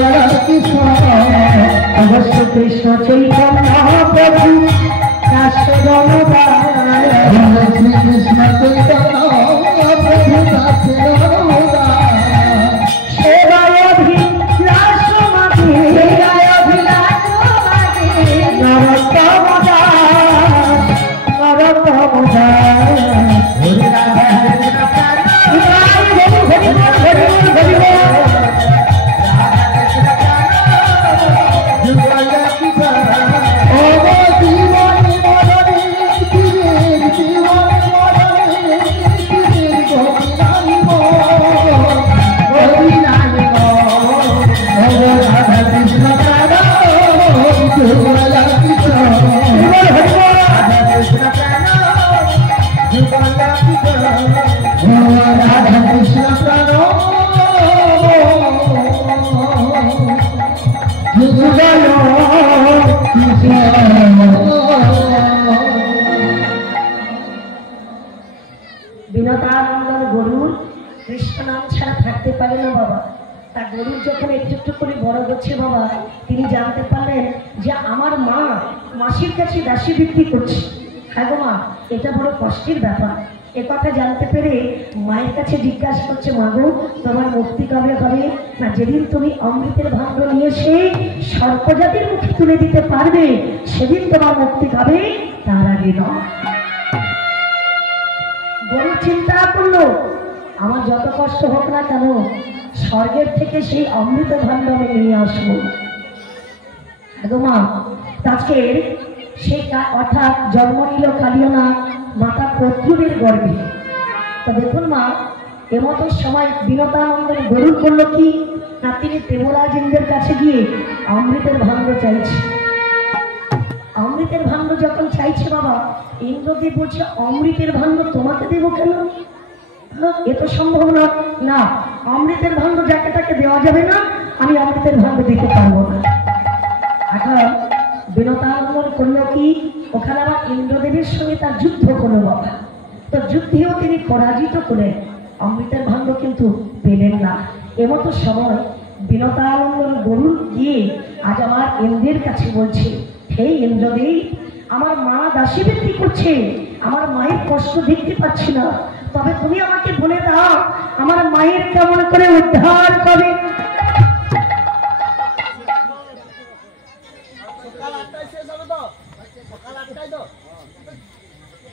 কৃষ্ণ অবশ্য কৃষ্ণ চৈতন্য প্রভু দাস রমদাস শ্রী কৃষ্ণ চৈতন্য প্রভু দাস রমদাস সেবায়ভিলাষ মাঝি সেবায়ভিলাষ মাঝি নরোত্তম দাস নরোত্তম দাস হরি রাধা বিনোদানন্দন গরুর কৃষ্ণ নাম ছাড়া থাকতে পারে না বাবা। তার গরুর যখন একটু একটু করে বড় হচ্ছে বাবা, তিনি জানতে পারলেন যে আমার মা মাসির কাছে দাসী বিক্রি করছে। হ্যাঁ গো মা, এটা বড় কষ্টের ব্যাপার। এ কথা জানতে পেরে মায়ের কাছে জিজ্ঞাসা করছে, মা গো তোমার মুক্তি কবে হবে? না, যেদিন তুমি অমৃতের ভাণ্ড নিয়ে এসে সর্পজাতির মুখে তুলে দিতে পারবে সেদিন তোমার মুক্তি হবে, তার আগে নয়। গরু চিন্তা করলো, আমার যত কষ্ট হোক না কেন স্বর্গের থেকে সেই অমৃত ভাণ্ড আমি নিয়ে আসবো। মা আজকের সেই অর্থাৎ জন্ম নিল কালিয়না মাতা প্রদ্যুনের গর্ভে। তো দেখুন মা, এমতো সময় বিনোদানন্দের গরুর করলো কি না, তিনি দেবরাজ ইন্দ্রের কাছে গিয়ে অমৃতের ভাণ্ড চাইছে। অমৃতের ভাণ্ড যখন চাইছে বাবা, ইন্দ্রদেব বলছে অমৃতের ভাণ্ড তোমাকে দেবো কেন? এ তো সম্ভব না। না, অমৃতের ভাণ্ড যাকে তাকে দেওয়া যাবে না, আমি অমৃতের ভাণ্ড দিতে পারবো না। এখন বিনোদানন্দ করলো কি, ওখানে আবার ইন্দ্রদেবের সঙ্গে তার যুদ্ধ করলো বাবা। তো যুদ্ধেও তিনি পরাজিত করে অমৃতের ভাণ্ড কিন্তু পেলেন না। এমতো সময় বিনোদানন্দ গরুর গিয়ে আজ আমার ইন্দ্রের কাছে বলছে, হে ইন্দ্রদেব, আমার মা দাসী বিক্রি করছে, আমার মায়ের কষ্ট দেখতে পাচ্ছি না, তবে তুমি আমাকে বলে দাও আমার মায়ের কেমন করে উদ্ধার করে।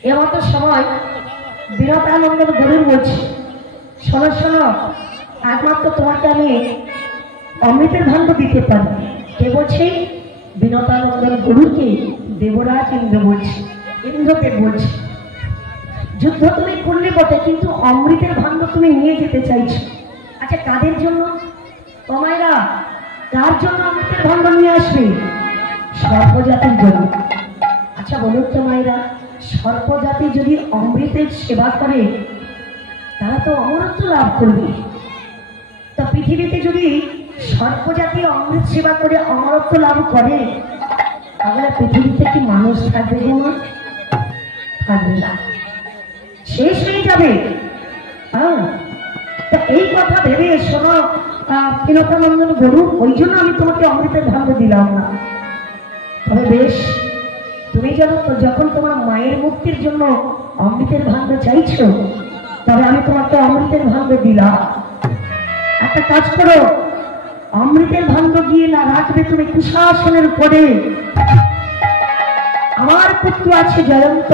এমতো সময় বিনোদানন্দ গরুর বলছে, শোনো শোনো, একমাত্র তোমাকে আমি অমৃতের ভাণ্ড দিতে পারি। কে বলছে? বিনোদানন্দ গরুকে দেবরাজ ইন্দ্র বলছে, ইন্দ্রকে বলছে। যুদ্ধ তুমি করলে বটে, কিন্তু অমৃতের ভাণ্ড তুমি নিয়ে যেতে চাইছো। আচ্ছা, কাদের জন্য? তোমায়রা কার জন্য অমৃতের ভাণ্ড নিয়ে আসবে? সর্পজাতির জন্য। আচ্ছা বলুন তো মায়েরা, সর্পজাতি যদি অমৃতের সেবা করে তারা তো অমরত্ব লাভ করবে। তো পৃথিবীতে যদি সর্পজাতি অমৃত সেবা করে অমরত্ব লাভ করে, তাহলে পৃথিবীতে কি মানুষ থাকবে না? থাকবে না, শেষ হয়ে যাবে। এই কথা ভেবে শোনো বিনোদানন্দ গরু, ওই জন্য আমি তোমাকে অমৃতের ভাণ্ড দিলাম না। তবে বেশ, তুমি জানো তো, যখন তোমার মায়ের মুক্তির জন্য অমৃতের ভাণ্ড চাইছো, তবে আমি তোমাকে অমৃতের ভাণ্ড দিলাম। একটা কাজ করো, অমৃতের ভাণ্ড গিয়ে না রাখবে তুমি কুশাসনের উপরে। আমার পুত্র আছে জয়ন্ত,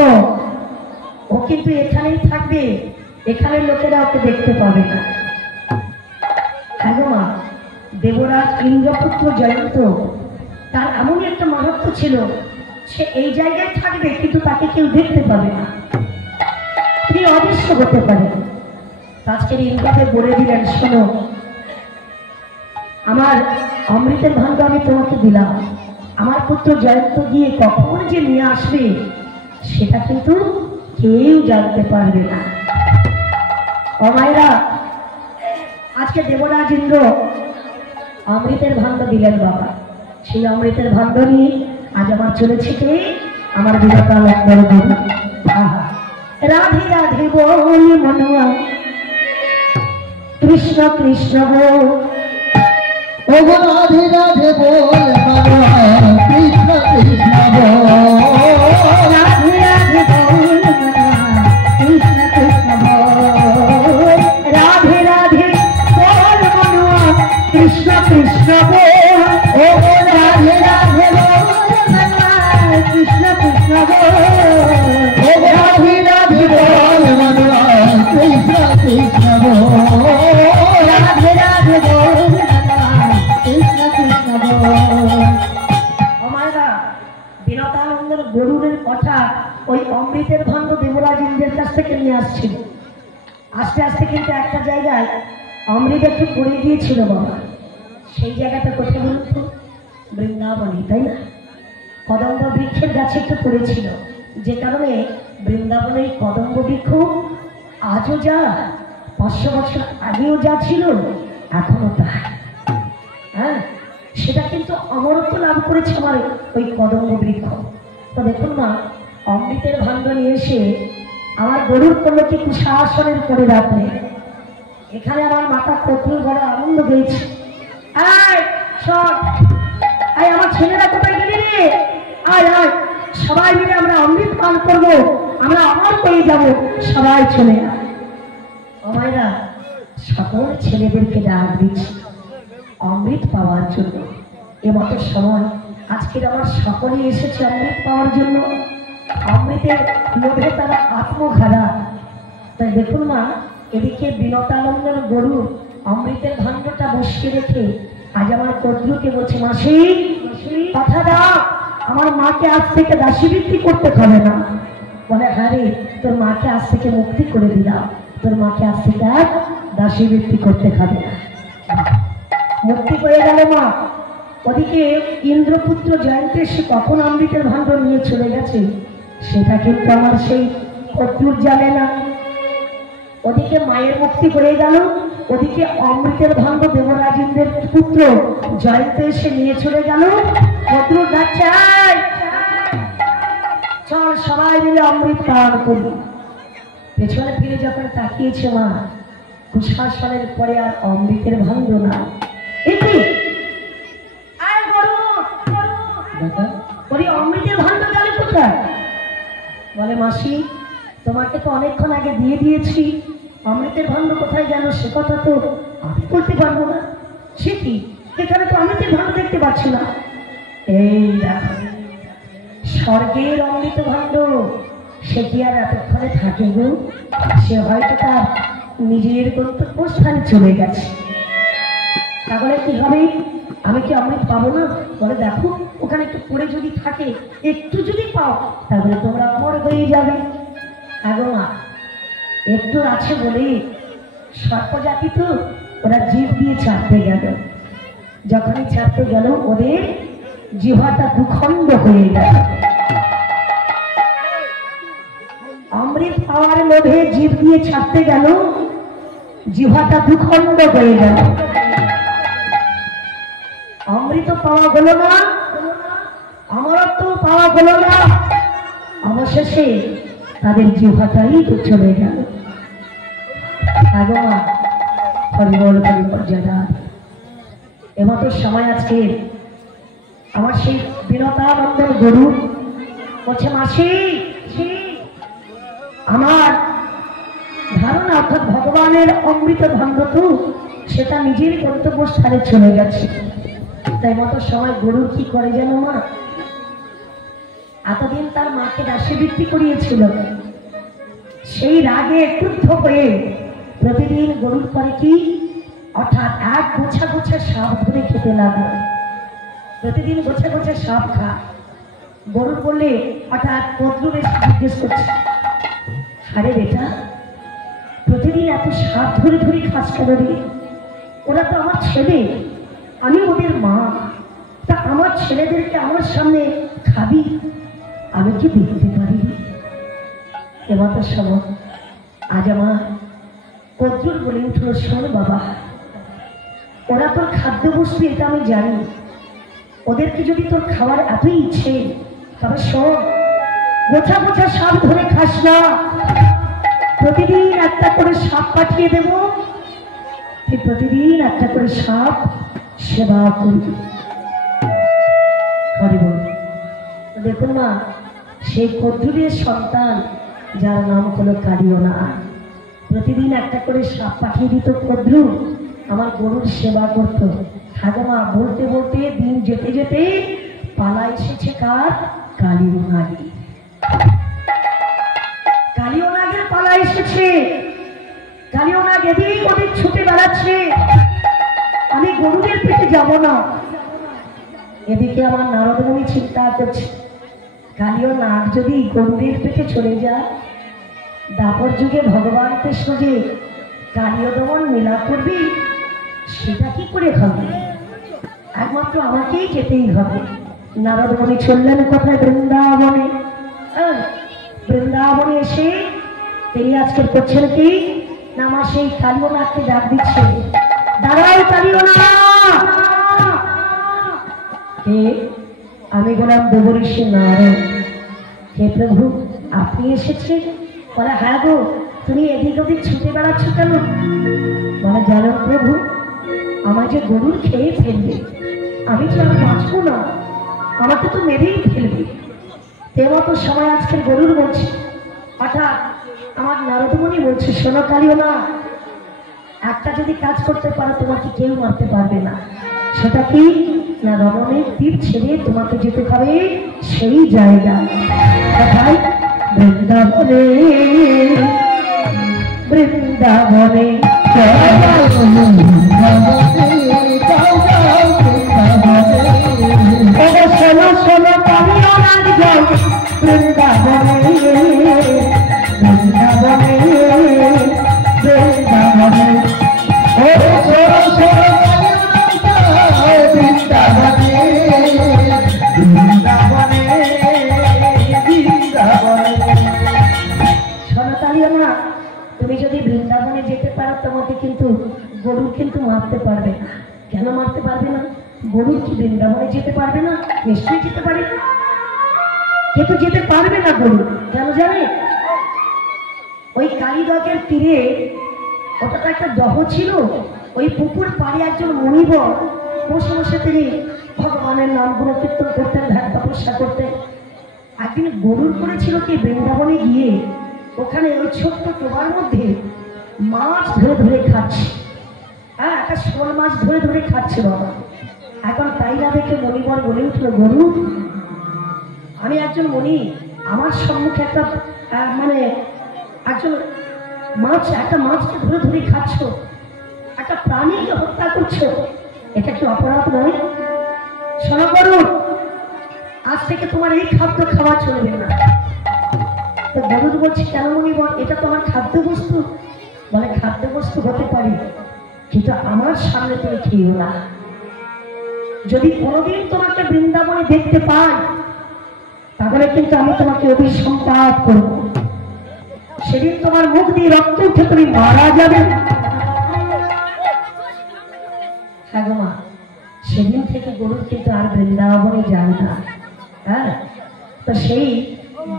ও কিন্তু এখানেই থাকবে, এখানের লোকেরা ওকে দেখতে পাবে না। মা, দেবরাজ ইন্দ্রপুত্র জয়ন্ত, তার এমনই একটা মাহাত্ম্য ছিল, সে এই জায়গায় থাকবে কিন্তু তাকে কেউ দেখতে পাবে না, তিনি অদৃশ্য হতে পারে। আজকের ইন্দ্রকে বলে দিলেন, শোনো, আমার অমৃতের ভাণ্ড আমি তোমাকে দিলাম, আমার পুত্র জয়ন্ত গিয়ে কখন যে নিয়ে আসবে সেটা কিন্তু কেউ জানতে পারবে না। মায়েরা, আজকে দেবরাজ ইন্দ্র অমৃতের ভাণ্ড দিলেন বাবা। সেই অমৃতের ভাণ্ড নিয়ে আজ আমার চলেছে কে? আমার বিনোদানন্দ গরু। রাধে রাধে বলি মনুয়া, কৃষ্ণ কৃষ্ণ গো, ও ও গো রাধে রাধে বল মানবা কৃষ্ণ কৃষ্ণ বল রাধে রাধে বল কৃষ্ণ কৃষ্ণ বল রাধে রাধে বল মনুয়া কৃষ্ণ কৃষ্ণ বল ও রাধে রাধে বল মনুয়া কৃষ্ণ কৃষ্ণ বল ও রাধে রাধে বল মানবা কৃষ্ণ কৃষ্ণ বল রাধে রাধে বল কৃষ্ণ কৃষ্ণ বল। ও মায়েরা, বিনতানন্দের গরুরের কথা ওই অমৃতের ভাণ্ড দেবরাজ ইন্দ্রের কাছ থেকে নিয়ে আসছিল। আস্তে আস্তে কিন্তু একটা জায়গায় অমৃত একটু পড়ে গিয়েছিল বাবা। সেই জায়গাটা কোথায় বলুন তো? বৃন্দাবনে, তাই না? কদম্ব বৃক্ষের গাছে একটু পড়েছিল, যে কারণে বৃন্দাবনে এই কদম্ব বৃক্ষ আজও যা, 500 বছর আগেও যা ছিল এখনো তা। হ্যাঁ, সেটা কিন্তু অমরত্ব লাভ করেছে আমার ওই কদম্ব বৃক্ষ। তো দেখুন না, অমৃতের ভাণ্ড নিয়ে এসে আমার গরুর করলো কি কুশাসনের করে রাখলে। এখানে আমার মাতা প্রচুর বড় আনন্দ পেয়েছে। আয় সব, আয় আমার ছেলেরা কোথায় গেলি রে? আয় আয়, সবাই মিলে আমরা অমৃত পান করবো, আমরা অমর পেয়ে যাবো, সবাই চলে আয়। ও মায়েরা, সকল ছেলেদেরকে ডাক দিচ্ছি অমৃত পাওয়ার জন্য। এমতো সময় আজকের আমার সকলেই এসেছে অমৃত পাওয়ার জন্য। অমৃতের লোভে তারা আত্মঘারা। তাই দেখুন না, এদিকে বিনতানন্দের গরু অমৃতের ভাণ্ডটা বসিয়ে রেখে আজ আমার কদ্রুকে বলছে, মাসি কথা দাও, আমার মাকে আজ থেকে দাসীবৃত্তি করতে হবে না। বলে, হ্যাঁ রে, তোর মাকে আজ থেকে মুক্তি করে দিলাম, তোর মাকে আজ থেকে আর দাসীবৃত্তি করতে হবে না। মুক্তি করে গেল মা। ওদিকে ইন্দ্রপুত্র জয়ন্তে সে কখন অমৃতের ভাণ্ড নিয়ে চলে গেছে সেটা কিন্তু আমার সেই কদ্রুর জানে না। ওদিকে মায়ের মুক্তি হয়ে গেল, ওদিকে অমৃতের ভাণ্ড দেবরাজ ইন্দ্রের পুত্র জয়ন্ত এসে নিয়ে চলে গেল। কদ্রুর ডাকছে, চল সবাই মিলে অমৃত পান করি। পেছনে ফিরে যখন তাকিয়েছে মা, কুশাসনের পরে আর অমৃতের ভাণ্ড না। অমৃতের ভাণ্ড গেলে কোথায়? বলে, মাসি তোমাকে তো অনেকক্ষণ আগে দিয়ে দিয়েছি, অমৃতের ভাণ্ড কোথায় গেল সে কথা তো আমি বলতে পারবো না। সে কি, এখানে তো অমৃতের ভাণ্ড দেখতে পাচ্ছি না। এই দেখো, স্বর্গের অমৃত ভাণ্ড, সে কি আর এতক্ষণে থাকে গো? সে হয়তো তার নিজের গন্তব্যস্থানে চলে গেছে। তাহলে কি হবে? আমি কি অমৃত পাবো না? বলে, দেখো ওখানে একটু পড়ে যদি থাকে, একটু যদি পাও, তাহলে তোমরা অমর হয়ে যাবে। আগো মা, একটু আছে বলে সর্পজাতি তো, ওরা জিভ দিয়ে চাপতে গেল। যখনই চাপতে গেল ওদের জিহ্বাটা দুখণ্ড হয়ে গেল। অমৃত পাওয়ার লোভে জিভ দিয়ে ছাড়তে গেল, জিহ্বাটা দুখণ্ড হয়ে গেল। অমৃত পাওয়া গেল না, অমরত্ব পাওয়া গেল না, অবশেষে তাদের জিহ্বাটাই তো চলে গেল। আগমা হরিবল পরিমর্যাদা। এমতো সময় আজকে আমার সেই বিনতানন্দের গরু বলছে, মাসি আমার ধারণা, অর্থাৎ ভগবানের অমৃত ভাণ্ড তো সেটা নিজের গন্তব্যস্থানে চলে গেছে। তাই মতো সময় গরু কি করে জানো মা? এতদিন তার মাকে দাসীবৃত্তি করিয়েছিল, সেই রাগে ক্রুদ্ধ হয়ে প্রতিদিন গরুর পরে কি, অর্থাৎ এক গোছা গোছা সাপ ধরে খেতে লাগলো। প্রতিদিন গোছা গোছা সাপ খা। গরুর বললে, হঠাৎ কদ্রু বেশ জিজ্ঞেস করছে, আরে বেটা, প্রতিদিন এত সাপ ধরে ধরে খাস কেন রে? ওরা তো আমার ছেলে, আমি ওদের মা, তা আমার ছেলেদেরকে আমার সামনে খাবি, আমি কি দেখতে পারি? এবার তো শোনো, আজ আমার কদ্রুর বলে উঠলো, শোন বাবা, ওরা তোর খাদ্য বস্তু, এটা আমি জানি। ওদেরকে যদি তোর খাওয়ার এতই ইচ্ছে, তবে শোন, গোছা গোছা সাপ ধরে খাস না, প্রতিদিন একটা করে সাপ পাঠিয়ে দেব, তুই প্রতিদিন একটা করে সাপ সেবা করি। দেখুন মা, সেই কদ্রুরের সন্তান যার নাম হলো কালিয়না, প্রতিদিন একটা করে সাপ পাঠিয়ে দিত কদ্রু, আমার গরুর সেবা করত। ঠাকুমা বলতে বলতে দিন যেতে যেতে পালা এসেছে কার? কালিয়নাগের। কালিয়নাগের পালা এসেছে। কালিয়নাগ এদিক ওদিক ছুটে বেড়াচ্ছে, আমি গরুদের পেটে যাব না। এদিকে আমার নারদমণি চিন্তা করছে, কালিয়নাগ যদি গরুদের পেটে চলে যায়, দাপর যুগে ভগবান কৃষ্ণ যে কালীয় দমন মিলাপ করবি, সেটা কি করে হবে? একমাত্র আমাকেই যেতেই হবে। নারদমণি চললেন কোথায়? বৃন্দাবনে। বৃন্দাবনে এসে তিনি আজকের করছেন কি না, আমার সেই কালিয়নাগকে ডাক দিচ্ছে, দাঁড়াও কালিয়নাগ। কে? আমি বললাম দেবঋষি নারদ। হে প্রভু, আপনি এসেছেন? বলে হ্যাঁ গো, তুমি এদিক ওদিক ছুটে বেড়াচ্ছ কেন? বলে জানো প্রভু, আমার যে গরুর খেয়ে ফেলবে, আমি তো আর বাঁচবো না, আমাকে তো মেরেই ফেলবে। তেমতো সময় আজকের গরুর বলছে, হঠাৎ আমার নারদমণি বলছে, শোনো কালিয়নাগ, একটা যদি কাজ করতে পারো তোমাকে কেউ মারতে পারবে না। সেটা কি না, রমণের তীর ছেড়ে তোমাকে যেতে হবে সেই জায়গায়। কোথায়? বৃন্দাবনে। বৃন্দাবনে। শোনো শোনো কালিয়নাগ যাও বৃন্দাবনে। বৃন্দাবনে। বৃন্দাবনে। ও শোনো শোনো তুমি যদি বৃন্দাবনে যেতে পারো, তোমাকে কিন্তু গরু কিন্তু মারতে পারবে না। কেন মারতে পারবে না? গরু কি বৃন্দাবনে যেতে পারবে না? নিশ্চয়ই যেতে পারে, কিন্তু যেতে পারবে না গরু। কেন জানে? ওই কালীবাগের তীরে ওটা তো একটা দহ ছিল, ওই পুকুর পাড়ে একজন মণিবর বসে বসে তিনি ভগবানের নামগুলো কীর্তন করতেন, ধ্যান তপস্যা করতেন। একদিন গরুর করেছিল কি, বৃন্দাবনে গিয়ে ওখানে ওই ছোট্ট টোবার মধ্যে মাছ ধরে ধরে খাচ্ছে। হ্যাঁ, একটা শোল মাছ ধরে ধরে খাচ্ছে বাবা। এখন তাই না দেখে মণিবর বলে উঠলো, গরু, আমি একজন মণি, আমার সম্মুখে একটা মানে একজন মাছ, একটা মাছকে ধরে ধরে খাচ্ছ, একটা প্রাণীকে হত্যা করছো, এটা কি অপরাধ নয়? শোনো গরু, আজ থেকে তোমার এই খাদ্য খাওয়া চলবে না। তো গরু বলছি, কেন মণিবর? এটা তো আমার খাদ্যবস্তু। বলে খাদ্যবস্তু হতে পারে, কিন্তু আমার সামনে তুমি খেয়েও না। যদি কোনোদিন তোমাকে বৃন্দাবনে দেখতে পাই, তাহলে কিন্তু আমি তোমাকে অভিসম্পাত করব। সেদিন তোমার মুখ দিয়ে রক্ত উঠে তুমি মারা যাবে। হ্যাঁ গো মা, সেদিন থেকে গরুর কিন্তু আর বৃন্দাবনে যায় না। হ্যাঁ, তো সেই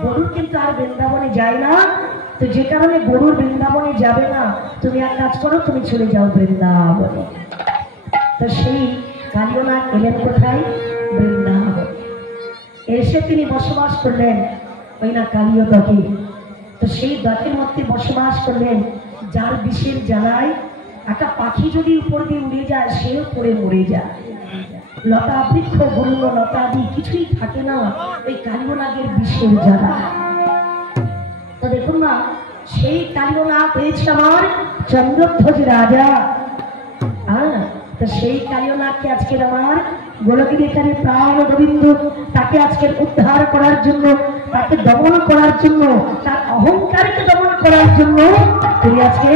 গরুর কিন্তু আর বৃন্দাবনে যায় না। তো যে কারণে গরুর বৃন্দাবনে যাবে না, তুমি এক কাজ করো, তুমি চলে যাও বৃন্দাবনে। তো সেই কালিয়নাগ এলেন কোথায়? বৃন্দাবনে। এসে তিনি বসবাস করলেন ওই না কালীয় দকে। তো সেই দকের মধ্যে বসবাস করলেন, যার বিষের জ্বালায় একটা পাখি যদি উপর দিয়ে উড়ে যায়, সেও পড়ে মরে যায়। লতা বৃক্ষ বন্য লতাদি কিছুই থাকে না ওই কালিয়নাগের বিষের জ্বালা। তো দেখুন না, সেই কালিয়নাগ হয়েছে আমার চন্দ্রধ্বজ রাজা। হ্যাঁ, তো সেই কালিয়নাগকে আজকের আমার গোলকীকারী প্রাণ গোবিন্দ তাকে আজকের উদ্ধার করার জন্য, তাকে দমন করার জন্য, তার অহংকারকে দমন করার জন্য তিনি আজকে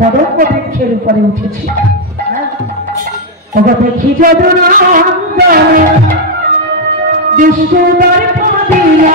কদম্ব বৃক্ষের উপরে উঠেছে। দেখি যদুনন্দনে বিষ্ণুদার পদিয়া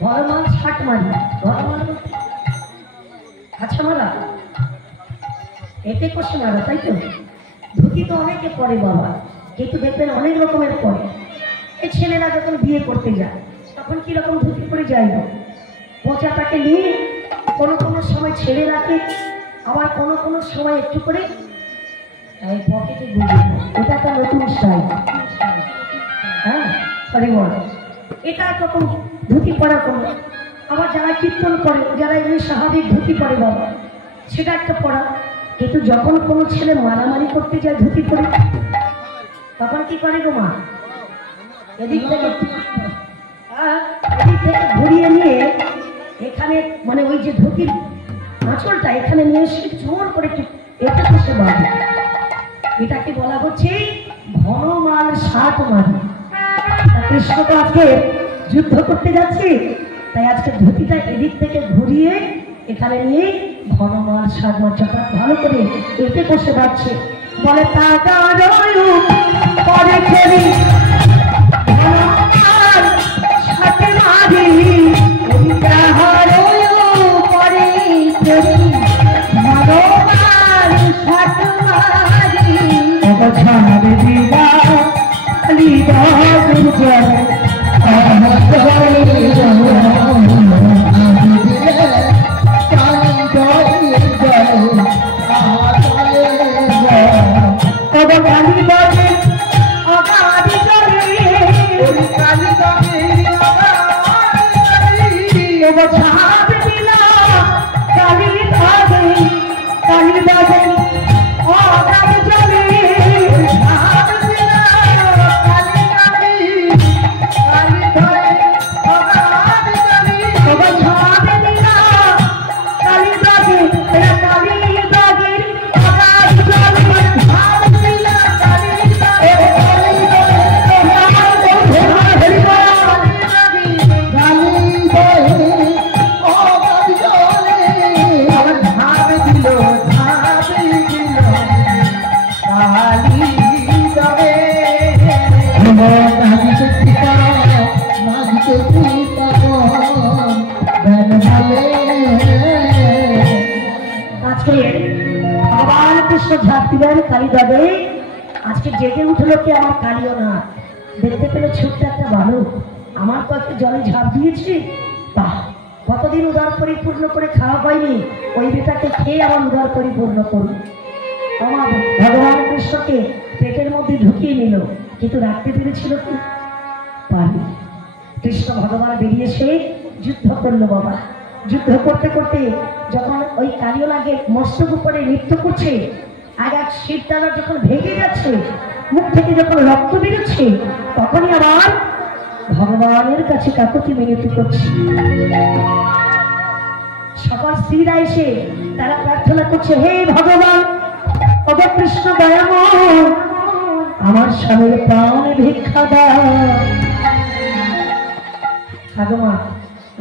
ঘরমাল 60 মারি ঘরমাল আচ্ছা মারা এতে কষে মারা তাই তো ধুতি তো অনেকে পরে বাবা কিন্তু দেখবেন অনেক রকমের পরে এই ছেলেরা যখন বিয়ে করতে যায় তখন কিরকম ধুতি পরে যায় না পচাটাকে নিয়ে কোনো কোনো সময় ছেড়ে রাখে আবার কোনো কোনো সময় একটু করে এই পকেটে গুঁজে এটা একটা নতুন স্টাইল হ্যাঁ সরি বল এটা একরকম ধুতি পরা কোনো আবার যারা কীর্তন করে যারা এমনি স্বাভাবিক ধুতি পরে বাবা সেটা একটা পড়া কিন্তু যখন কোনো ছেলে মারামারি করতে যায় ধুতি পরে তখন কি করে গো মা এদিক থেকে এদিক থেকে ঘুরিয়ে নিয়ে এখানে মানে ওই যে ধুতির আঁচলটা এখানে নিয়ে এসে জোর করে এটা কষে বাঁধে এটাকে বলা হচ্ছে ঘনমাল 60 মারি কৃষ্ণ তো আজকে যুদ্ধ করতে যাচ্ছে তাই আজকে ধুতিটা এদিক থেকে ঘুরিয়ে এখানে নিয়ে ঘনমাল 60 মারি ভালো করে এতে কষে বাঁধছে বলে পরে খেলি ঘনমাল 60 মারি পরে খেলি ঘনমাল 60 মারি ছাড়ে দিবা কালী বাবুর আজকে জেগে উঠলো কি আমার কালিও না দেখতে পেলে ছোট্ট একটা বালক আমার তো একটা জলে ঝাঁপ দিয়েছি বাহ কতদিন উদার পরিপূর্ণ করে খাওয়া হয়নি ওই বেটাকে খেয়ে আমার উদার পরিপূর্ণ করুন আমার ভগবান কৃষ্ণকে পেটের মধ্যে ঢুকিয়ে নিল কিন্তু রাখতে পেরেছিল কি পারি কৃষ্ণ ভগবান বেরিয়ে এসে যুদ্ধ করলো বাবা যুদ্ধ করতে করতে যখন ওই কালিও লাগে মস্তক উপরে নৃত্য করছে আর এক শিবদানা যখন ভেঙে যাচ্ছে মুখ থেকে যখন রক্ত বেরোচ্ছে তখনই আবার ভগবানের কাছে কাকুতি মিনতি করছে সকল স্ত্রীরা এসে তারা প্রার্থনা করছে হে ভগবান ওগো কৃষ্ণ দয়াময় আমার স্বামীর প্রাণে ভিক্ষা দাও ঠাকুমা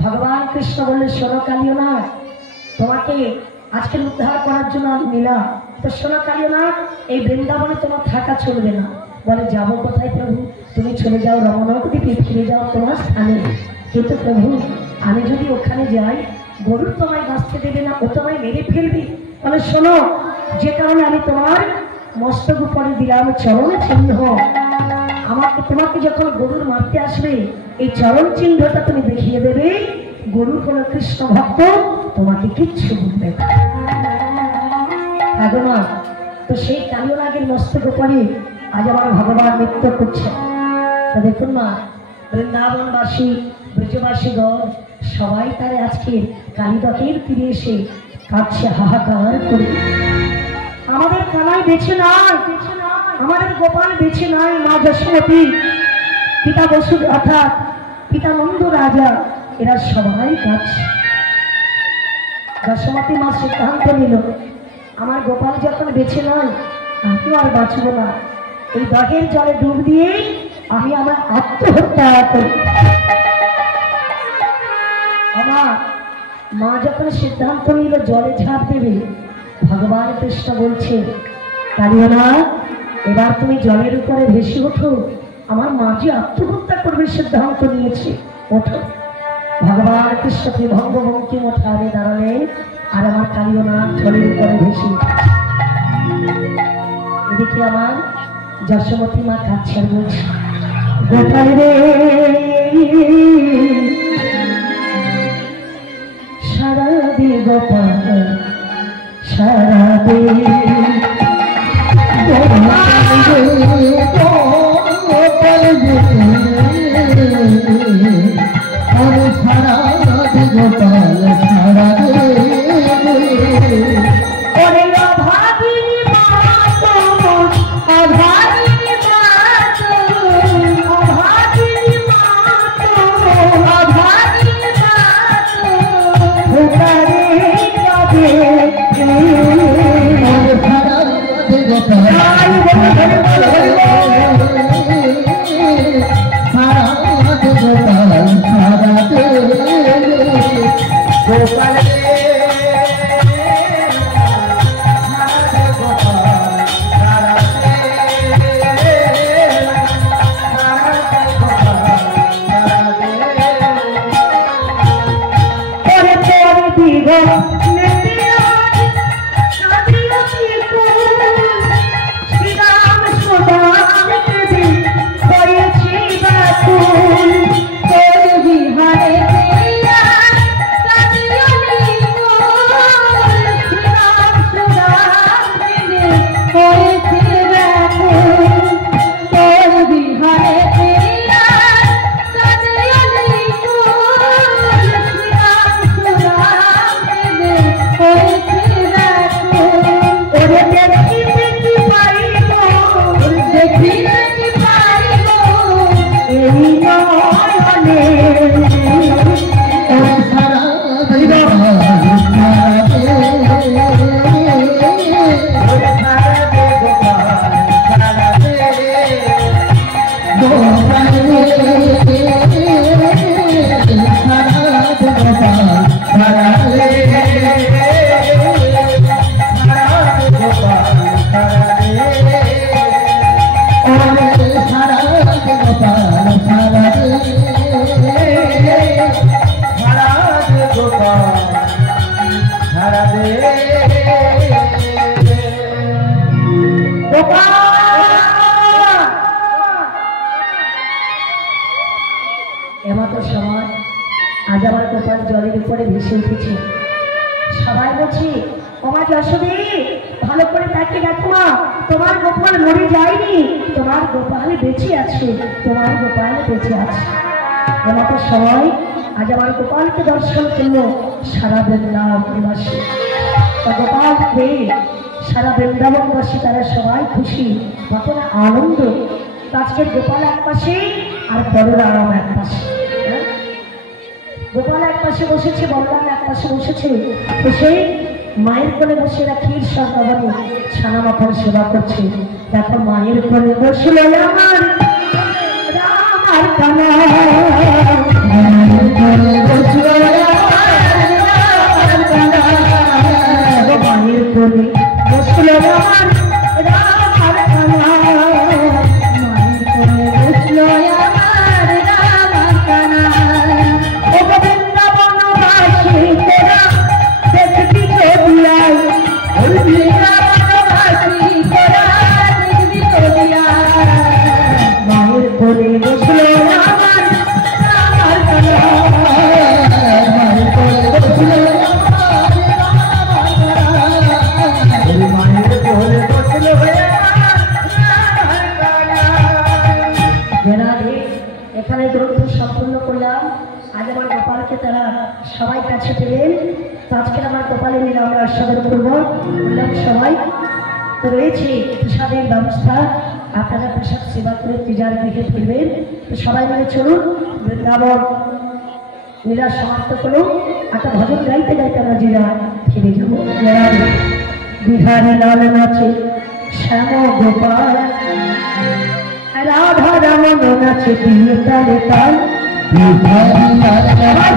ভগবান কৃষ্ণ বললে শোনো কালিও না তোমাকে আজকে উদ্ধার করার জন্য নিলাম তো শোনো কালিও না এই বৃন্দাবনে তোমার থাকা চলবে না বলে যাবো কোথায় প্রভু তুমি চলে যাও রমণক দ্বীপে ফিরে যাও তোমার স্থানে কিন্তু প্রভু আমি যদি ওখানে যাই গরুর তোমায় বাঁচতে দেবে না ও তোমায় মেরে ফেলবে বলে শোনো যে কারণে আমি তোমার মস্তক উপরে দিলাম চরণ চিহ্ন আমাকে তোমাকে যখন গরুর মারতে আসবে এই চরণ চিহ্নটা তুমি দেখিয়ে দেবে গরুর কোন কৃষ্ণ ভক্ত তোমাকে কিচ্ছু বলবে না তো সেই কালিও নাগের মস্তক উপরে আজ আমার ভগবান নৃত্য করছে তো দেখুন না বৃন্দাবনবাসী ব্রজবাসীগণ সবাই তারে আজকে কালিদকের তীরে এসে কাঁদছে হাহাকার করে আমাদের কানাই বেছে নাই আমাদের গোপাল বেছে নাই মা যশোমতী পিতা বসু অর্থাৎ পিতা নন্দ রাজা এরা সবাই কাঁদছে যশোমতী মা সিদ্ধান্ত নিল আমার গোপাল যখন বেছে নয় আমি আর বাঁচব না এই দগের জলে ডুব দিয়ে আমি আমার আত্মহত্যা করি আমার মা যখন সিদ্ধান্ত নিল জলে ঝাঁপ দেবে ভগবান কৃষ্ণ বলছে কালিও না এবার তুমি জলের উপরে ভেসে ওঠো আমার মা যে আত্মহত্যা করবে সিদ্ধান্ত নিয়েছে ওঠো ভগবান কৃষ্ণকে ভঙ্গভঙ্গি মোঠারে দাঁড়ালেন আর আমার কালীয় নাম জলের উপরে ভেসে উঠেছে। এদিকে আমার যশোমতী মা কাছে বলছে, গোপাল রে সারা দে গোপাল সারা দে এমতো সময় আজ আমার গোপাল জলের উপরে ভেসে উঠেছে। সবাই বলছি, ওমা যশোদী ভালো করে তাকিয়ে দেখো মা, তোমার গোপাল মরে যায়নি, তোমার গোপাল বেঁচে আছে, তোমার গোপাল বেঁচে আছে। এমতো সময় আজ আমার গোপালকে দর্শন করলো সারা বৃন্দাবনবাসী। গোপাল পেয়ে সারা বৃন্দাবনবাসী তারা সবাই খুশি, কত না আনন্দ। আজকের গোপাল এক পাশে আর বলরাম এক পাশে, গোপাল এক পাশে বসেছে, বলরাম এক পাশে বসেছে। তো সেই মায়ের কোলে বসে রাখির সর্বাবনী ছানা মাথার সেবা করছে। দেখো মায়ের কোলে বসলে আমার রাম আর কানা, মায়ের কোলে বসলো আমার রাম আর কানা, মায়ের কোলে বসলো আমার রাম আর কানা। ও বৃন্দাবনবাসী তোরা দেখবি চলিয়াই, ওই বৃন্দাবনবাসী তোরা দেখবি চলিয়াই, মায়ের কোলে বসলো আমার রাম আর কানা, মায়ের কোলে বসলো এখানে গ্রন্থ সম্পূর্ণ করলাম। আজ আমার গোপালকে তারা সবাই কাছে পেলেন। তো আজকে আমার গোপালের নিয়ে আমরা আস্বাদন করবো সবাই। তো রয়েছে প্রসাদের ব্যবস্থা, আপনারা প্রসাদ সেবা করে পূজার দিকে ফিরবেন। তো সবাই মিলে চলুন বৃন্দাবন লীলা সমাপ্ত করুন। একটা ভজন গাইতে গাইতে আমরা জিরা ফিরে যাবো। বিহারে লাল নাচে শ্যাম গোপাল, রাধা রামন নাচে তিন তালে তাল, নাচে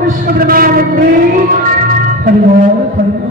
कृष्ण ब्रह्मानंद हरि बोल हरि बोल।